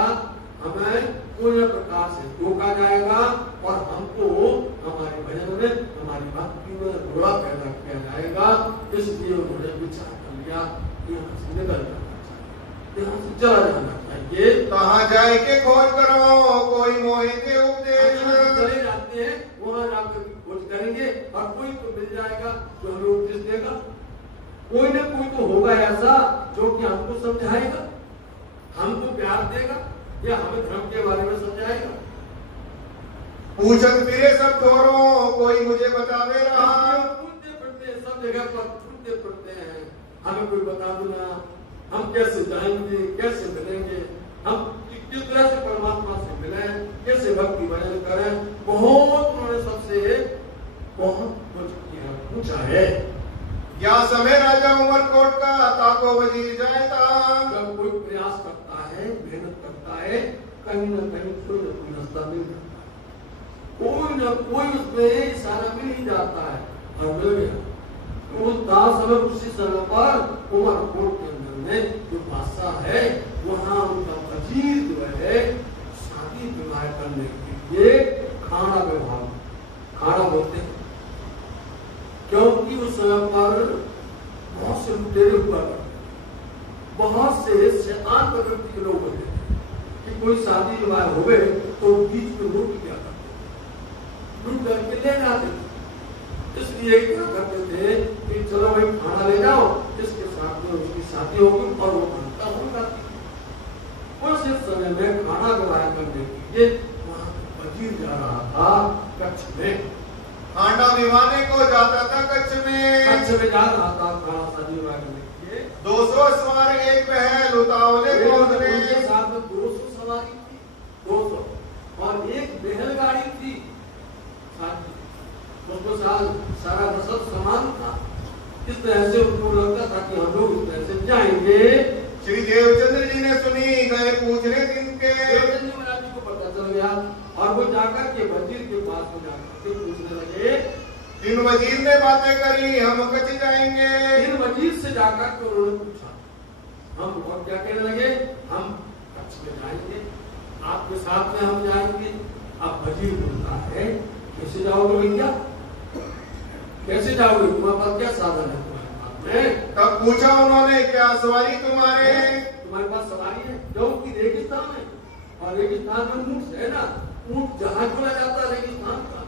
हमें कोई न प्रकार से टोका जाएगा, और हमको हमारे भजन में, हमारी भक्ति में रोड़ा पैदा किया जाएगा। इसलिए उन्होंने विचार कर लिया कि यहाँ से निकल जाना चाहिए, यहाँ से चला जाना चाहिए। कहाँ जाए के खोज करो कोई मोहि के उपदेश। चले जाते हैं वहां जाकर खोज करेंगे और कोई तो मिल जाएगा जो हमें उपदेश देगा। कोई ना कोई तो होगा ऐसा जो कि हमको समझाएगा, हमको प्यार देगा या हमें धर्म के बारे में समझाएगा। पूछत फिरे सब ठोरों कोई मुझे बतावे रहा। पूछते फिरते सब जगह पर पूछते फिरते हैं, हमें कोई बता देना, हम कैसे जाएंगे, कैसे मिलेंगे, हम किस तरह से परमात्मा से मिलें, कैसे भक्ति भजन करें। बहुत उन्होंने सबसे बहुत कुछ किया, पूछा है। या समय राजा उमरकोट का ताको वजीर जाएता। जब कोई प्रयास करता है, मेहनत करता है, कहीं न कहीं कोई न कोई रास्ता मिल जाता है, कोई न कोई उसमें इशारा मिल ही जाता है और मिल गया। तो उस दास हमें उसी समय पर उमरकोट के अंदर में जो बादशाह है वहाँ उनका वजीर जो है शादी विवाह करने के लिए खाना व्यवहार खाना बोलते हैं, क्योंकि उस समय पर बहुत से लुटेरे हुआ करते, बहुत से शैतान प्रवृत्ति के लोग होते कि कोई शादी विवाह हो गए तो बीच में रोक क्या करते, लूट करके ले जाते थे। इसलिए क्या करते थे कि चलो भाई खाना ले जाओ, इसके साथ में उसकी शादी होगी और वो बनता होगा। उस समय में खाना विवाह करने के लिए वहाँ वजीर जा रहा था कच्छ में, खांडा विवाने को जाता था कच्छ में जा रहा था खाना शादी विवाह करने के लिए। 200 सवार एक पहल उतावले पहुंचने। उनके साथ में 200 सवारी थी, 200 और एक बैलगाड़ी थी साथ, उसको सारा रसद सामान था। इस तरह से उनको लगता था कि हम लोग इस तरह से जाएंगे। श्री देवचंद्र जी ने सुनी गए पूछने तिनके। देवचंद्र जी महाराज जी को पता चल गया और वो जाकर के वजीर के पास में जाकर के पूछने लगे। जिन वजीर ने बातें करी हम कच्छ जाएंगे। इन वजीर से जाकर के उन्होंने पूछा, हम और क्या कहने लगे, हम कच्छ में जाएंगे, आपके साथ में हम जाएंगे। अब वजीर बोलता है कैसे जाओगे भैया, कैसे जाओगे, तुम्हारे पास क्या साधन है तुम्हारे पास में। तब पूछा उन्होंने क्या सवारी तुम्हारे पास सवारी है, जो की रेगिस्तान है और रेगिस्तान में ऊंट है ना, ऊंट जहाज बोला जाता है रेगिस्तान का,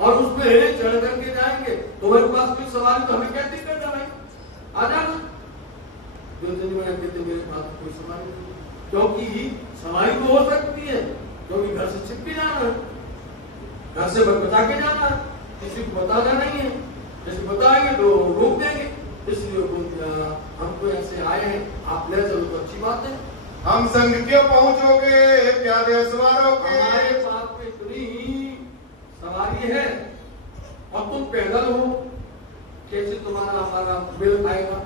और उसमें चढ़ करके जाएंगे। तुम्हारे पास कोई सवारी तो हमें क्या दिक्कत है भाई, आ जाना। कहते मेरे पास कोई सवारी नहीं, क्योंकि सवारी तो हो सकती है, क्योंकि घर से छिप के जाना है, घर से बचा के जाना है, किसी को बताना नहीं है, जैसे बताएंगे तो रोक देंगे। इसलिए बोल दिया हम तो ऐसे आए हैं, आप ले चलो तो अच्छी बात है। हम संग क्यों पहुंचोगे प्यादे सवारों के। हमारे पास में इतनी सवारी है और तुम पैदल हो, कैसे तुम्हारा हमारा मेल खाएगा।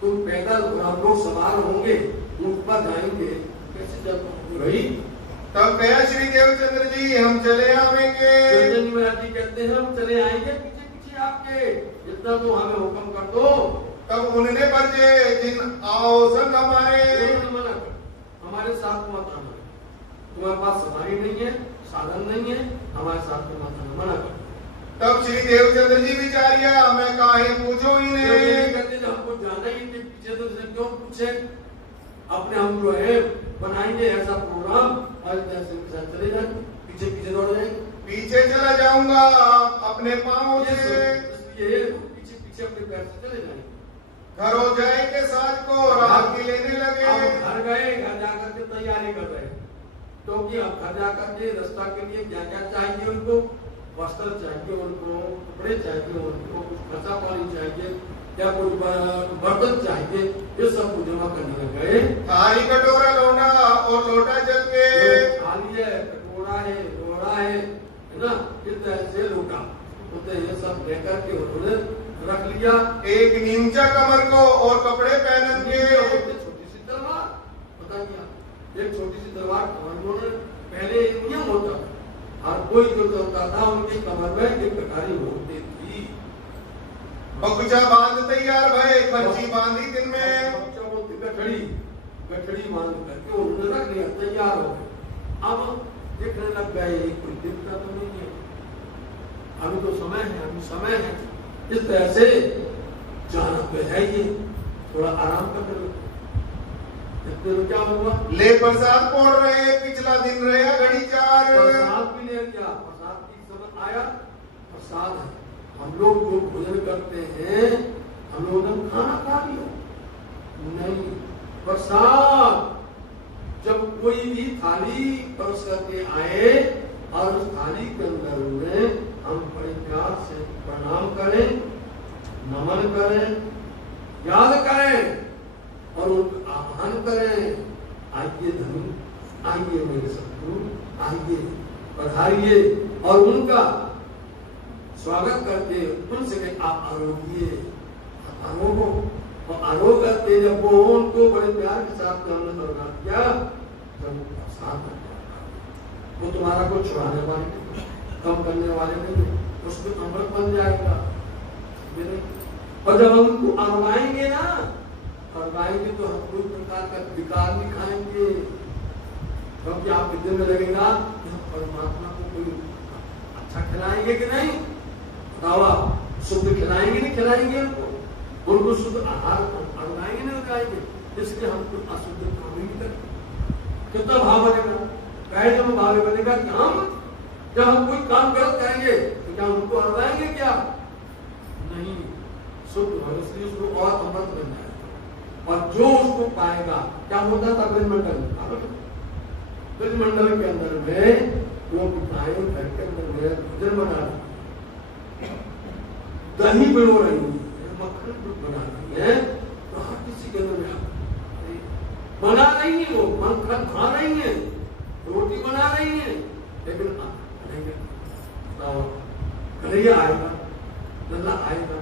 तुम पैदल हम लोग सवार होंगे, ऊंट पर जाएंगे, कैसे चल पाओगे भाई। तब कहा श्री देवचंद्र जी हम चले आवेंगे। महाराज जी कहते हैं हम चले आएंगे पीछे पीछे आपके, इतना तो हमें हुक्म कर दो। तब उन्होंने बरजे जिन आओ संग हमारे। मना कर, हमारे साथ मत आना, तुम्हारे पास सवारी नहीं है, साधन नहीं है, हमारे साथ तो मत आना, मना कर। तब श्री देवचंद्र जी विचारिया मैं काहे पूछो इन्हें। कहते हमको जाना ही नहीं, पीछे तो क्यों पूछे, अपने हम जो है बनाएंगे ऐसा प्रोग्राम और चले जाएंगे, पीछे पीछे दौड़ जाएंगे। पीछे चला जाऊंगा अपने पाँव से, इसलिए पीछे पीछे अपने पैर से चले जाएंगे। घर हो जाए के साथ को रात की लेने लगे। घर गए, घर जाकर के तैयारी कर रहे, क्योंकि अब घर जाकर के रास्ता के लिए क्या क्या चाहिए उनको, वस्त्र चाहिए उनको, कपड़े चाहिए उनको, कुछ खर्चा पानी चाहिए या कुछ बर्तन चाहिए, ये सब कुछ जमा करने लग गए। थाली कटोरा लोना और लोटा जल के। थाली है, कटोरा है, लोटा है ना, इस तरह से लोटा होते ये सब लेकर के उन्होंने रख लिया। एक नीमचा कमर को और कपड़े पहन के। छोटी सी तलवार, पता क्या, एक छोटी सी तलवार कमर में, पहले नियम होता था, हर कोई जो चलता था उनकी कमर में एक कटारी होती थी। बगुचा बांध तैयार भय, खर्ची बांधी दिन में। बच्चा बोलती गठड़ी, गठड़ी बांध करके उन्होंने रख लिया, तैयार हो गए। अब देखने लग गए कोई दिक्कत तो नहीं है, अभी तो समय है, अभी समय है, इस तरह से जाना तो है, ये थोड़ा आराम कर लो। तो क्या हुआ? ले प्रसाद पौड़ रहे, पिछला दिन रहे घड़ी 4। प्रसाद भी ले लिया, प्रसाद की समझ आया, प्रसाद है। हम लोग जो भोजन करते हैं, हम लोगों ने खाना खा लिया नहीं, प्रसाद। जब कोई भी थाली परोस करके आए और उस थाली के अंदर में हम बड़े प्यार से प्रणाम करें, नमन करें, याद करें और उनको आह्वान करें, आइए धनी, आइए मेरे सद्गुरु, आइए पधारिए, और उनका स्वागत करके उनसे कहें आप आरोग्य, आरोग्य, और आरोग्य करते जब वो उनको बड़े प्यार के साथ हमने स्वीकार किया, जब वो साथ वो तुम्हारा को छुड़ाने वाले नहीं, कम करने वाले नहीं, उसमें अमृत बन जाएगा। और जब हम उनको अरवाएंगे ना, अरवाएंगे तो हम कोई प्रकार का विकार नहीं खाएंगे, क्योंकि आपके दिल में लगेगा कि हम परमात्मा को कोई अच्छा खिलाएंगे कि नहीं, बताओ, शुद्ध खिलाएंगे नहीं खिलाएंगे उनको शुद्ध आहार अरवाएंगे नहीं उगाएंगे, इसलिए हम कुछ अशुद्ध काम नहीं करते। कितना भाव बनेगा, कैसे में भाव बनेगा कि हम जब हम कोई काम गलत करेंगे तो क्या उनको अरवाएंगे? क्या नहीं, शुद्ध हो, इसलिए उसको और अमृत बन जाएगा। और जो उसको पाएगा, क्या होता था ब्रह्मंडल, ब्रह्मंडल के अंदर में वो पिताएं घर के अंदर में भोजन बना रही, दही बिड़ो रही है, मक्खन बना रही है, तो हर किसी के अंदर में बना रही है, वो मक्खन खा रही है, रोटी बना रही है, लेकिन कन्हैया आएगा, नल्ला आएगा,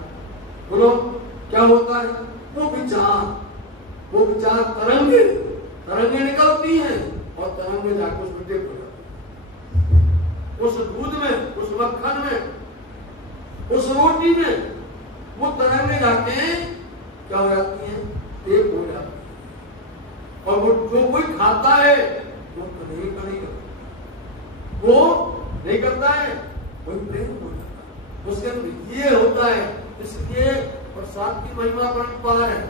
बोलो क्या होता है? वो विचार तरंगे निकलती हैं और तरंगे जाकर उसमें टेप हो जाती है, उस दूध में, उस मक्खन में, उस रोटी में वो तरंगे जाके क्या हो जाती हैं? टेप हो जाती है। और वो जो कोई खाता है वो नहीं करेगा, वो नहीं करता है, कोई प्रेम हो जाता है उसके अंदर, ये होता है। इसलिए प्रसाद की महिमा परंपरा है।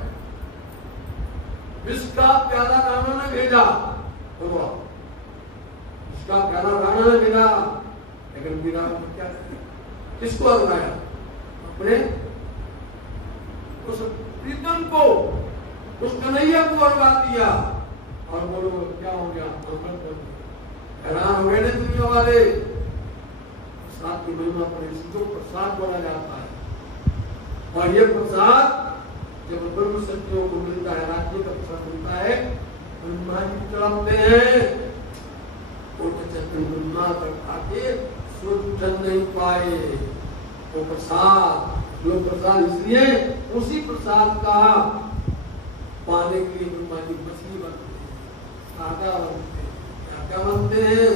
विष का प्याला राणा ने भेजा, बोलो विष का प्याला राणा ने भेजा, लेकिन मीरा ने क्या किसको अरवाया? अपने उस प्रीतम को, उस कन्हैया को अरवा दिया। और बोलो क्या हो गया? हैरान हो गए दुनिया वाले। प्रसाद की महिमा पर इसको प्रसाद बोला जाता है। और ये प्रसाद जब ब्रह्म सत्यों को मिलता है, राज्य का प्रसाद मिलता है, ब्रह्मा जी चढ़ाते हैं, ब्रह्मा तक आके सूर्य नहीं पाए। तो प्रसाद, जो प्रसाद, इसलिए उसी प्रसाद का पाने के लिए ब्रह्मा जी मछली बनते हैं, कांटा बनते हैं, क्या बनते हैं?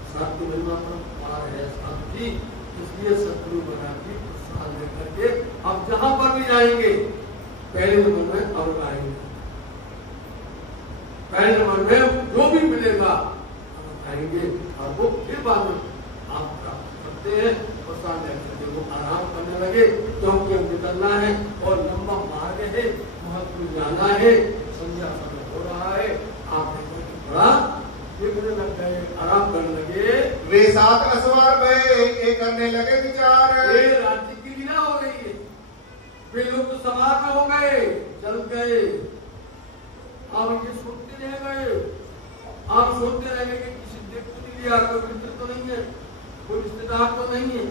प्रसाद की महिमा पर है साथ ही, इसलिए सतगुरु बना के प्रसाद लेकर के अब जहां पर भी जाएंगे पहले नंबर में और आएंगे, पहले नंबर में जो भी मिलेगा खाएंगे, और वो फिर बाद में आप प्राप्त करते हैं। प्रसाद लेकर वो आराम करने लगे, क्योंकि अब निकलना है और लंबा मार्ग है, महत्व जाना है, संध्या समय हो रहा है, आपने बड़ा लग गए, आराम करने लगे। वे 7 असवार गए, एक करने लगे विचार, राज्य की लीला हो रही है, वे लोग तो सवार में हो गए, चल गए। आप ये सोचते रह गए, आप सोचते रह गए कि किसी देख तो नहीं लिया, कोई मित्र तो नहीं है, कोई रिश्तेदार तो नहीं है,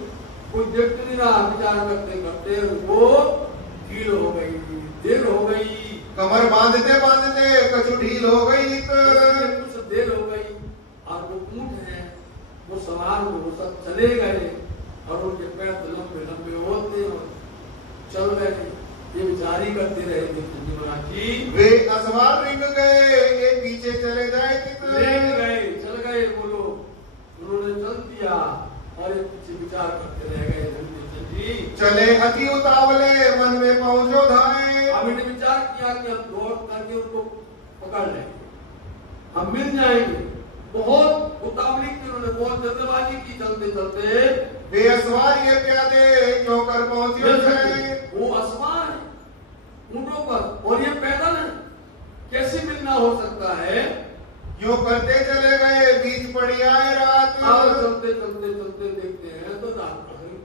कोई देख तो नहीं रहा। विचार करते करते वो ढील हो गई, देर हो गई, कमर बांधते बांधते कछु ढील हो गई, कुछ देर हो गई। और वो ऊंट है, वो सवार वो सब चले गए, और उनके पैर लंबे लंबे होते चल गए। ये विचारी करते रहे जी, वे असवार रिंग गए, एक पीछे चले जाए, चल गए वो लोग, उन्होंने चल दिया और एक पीछे विचार करते रह गए। जी चले अति उतावले, मन में पहुंचो धाए। अब इन्हें विचार किया कि हम दौड़ करके उनको पकड़ लेंगे, हम मिल जाएंगे। बहुत उतावली की उन्होंने, बहुत जल्दबाजी की, चलते चलते वे असवार ये प्यादे क्यों कर पहुंचे, वो असवार है ऊंटों पर और ये पैदल है, कैसे मिलना हो सकता है? यूं करते चले गए, बीच पड़ी आए रात। चलते चलते चलते देखते हैं तो रात पड़ गई,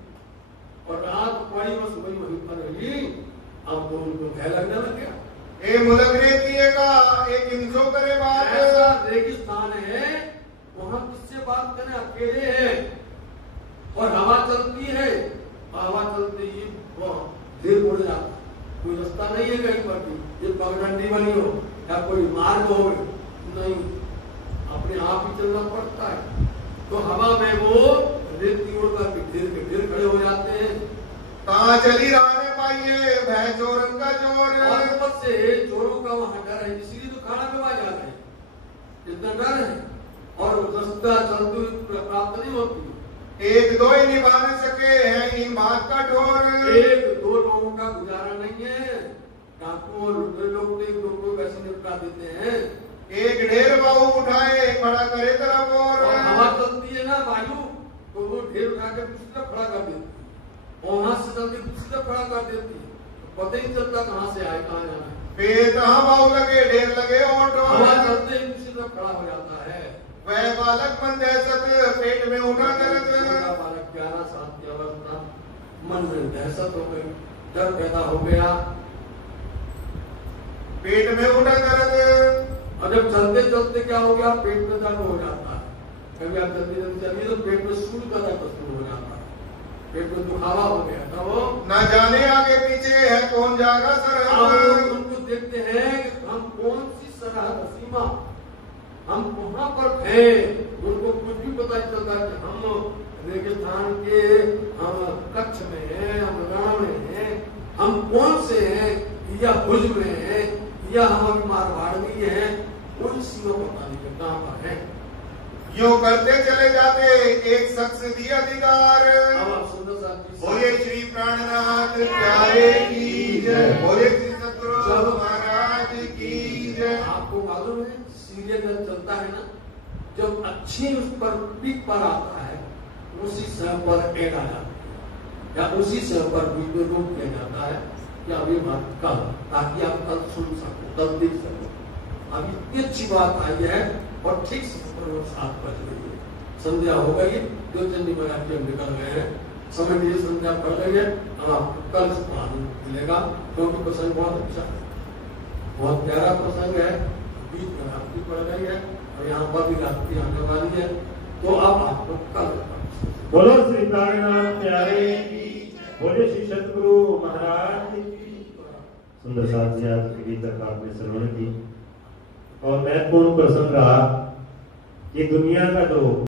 और रात पड़ी बस वहीं पर रही। अब तो उनको भय लगने लग गया। ए मुलक रेती का एक इंसो करे बात। ऐसा रेगिस्तान है, वहां किससे बात करें, अकेले हैं और हवा चलती है। हवा चलते ही ढेर उड़ जाता, कोई रास्ता नहीं है कहीं पर भी, ये पगडंडी बनी हो या कोई मार्ग हो, नहीं, अपने आप ही चलना पड़ता है। तो हवा में वो रेती उड़कर ढेर के ढेर खड़े हो जाते हैं। कहाँ चली रहने पाइए भय चोरन का चोर। और ऊपर से चोरों का वहां डर है, इसीलिए तो खाना पे वहां जा रहे हैं, इतना डर है। और रास्ता चलते हुए प्राप्त नहीं होती। एक दो ही निभा नहीं सके हैं इन बात का ढोर। एक दो लोगों का गुजारा नहीं है। डाकू और लुटेरे लोग तो एक दो को वैसे निपटा देते हैं। एक ढेर बाहू उठाए खड़ा करे तरफ और हवा चलती है ना वायु, तो वो ढेर उठा के दूसरी तरफ खड़ा कर देती है, और वहां से चलती दूसरी तरफ खड़ा कर देती है, पता ही चलता कहाँ से आए कहाँ जाना है। पेट बाहू लगे ढेर लगे और हवा चलते ही दूसरी तरफ खड़ा हो जाता है। वह बालक मन दहशत पेट में उठा दर्द। बालक 11 साल की अवस्था, मन में दहशत हो गई, डर पैदा हो गया, पेट में उठा दर्द। और जब चलते चलते क्या हो गया, पेट में दर्द हो जाता है। कभी आप जल्दी जल्दी चलिए तो पेट में सूल का दर्द शुरू हो जाता है, पेट में दुखावा हो गया था। वो न जाने आगे पीछे है कौन जागा सरहद। उनको देखते हैं कि हम कौन सी सरहद सीमा, हम वहां पर हैं, उनको कुछ भी पता नहीं चलता कि हम रेगिस्तान के हम कच्छ में हैं, हम रण में हैं, हम कौन से हैं, या भुज में हैं, या हम अभी मारवाड़ में हैं, कोई सीमा पता नहीं कहाँ पर है। यूं करते चले जाते एक शख्स दिया अधिकार। बोले श्री प्राणनाथ प्यारे की जय, बोले श्री सतगुरु महाराज की जय। आपको मालूम है सीरियल जब चलता है ना, जब अच्छी उस पर पीक पर आता है, उसी समय पर एड आ जाता है, या उसी समय पर वीडियो रोक किया जाता है कि अभी बात कल, ताकि आप कल सुन सको, कल देख सको। अभी इतनी अच्छी बात आई है, और ठीक 7 बज गई है, संध्या हो गई, जो चंडी महाराज जी निकल गए हैं, समय दिए संध्या पड़ गई है। आपको कल मिलेगा, क्योंकि प्रसंग बहुत अच्छा है, बहुत प्यारा प्रसंग है। बीच में रात्रि पड़ गई है और यहाँ पर भी रात्रि आने वाली है, तो अब आपको कल बोलो श्री प्राणनाथ प्यारे, बोले श्री सतगुरु महाराज। सुंदर साथ से आज की तक आपने श्रवण की, और महत्वपूर्ण प्रसंग रहा कि दुनिया का जो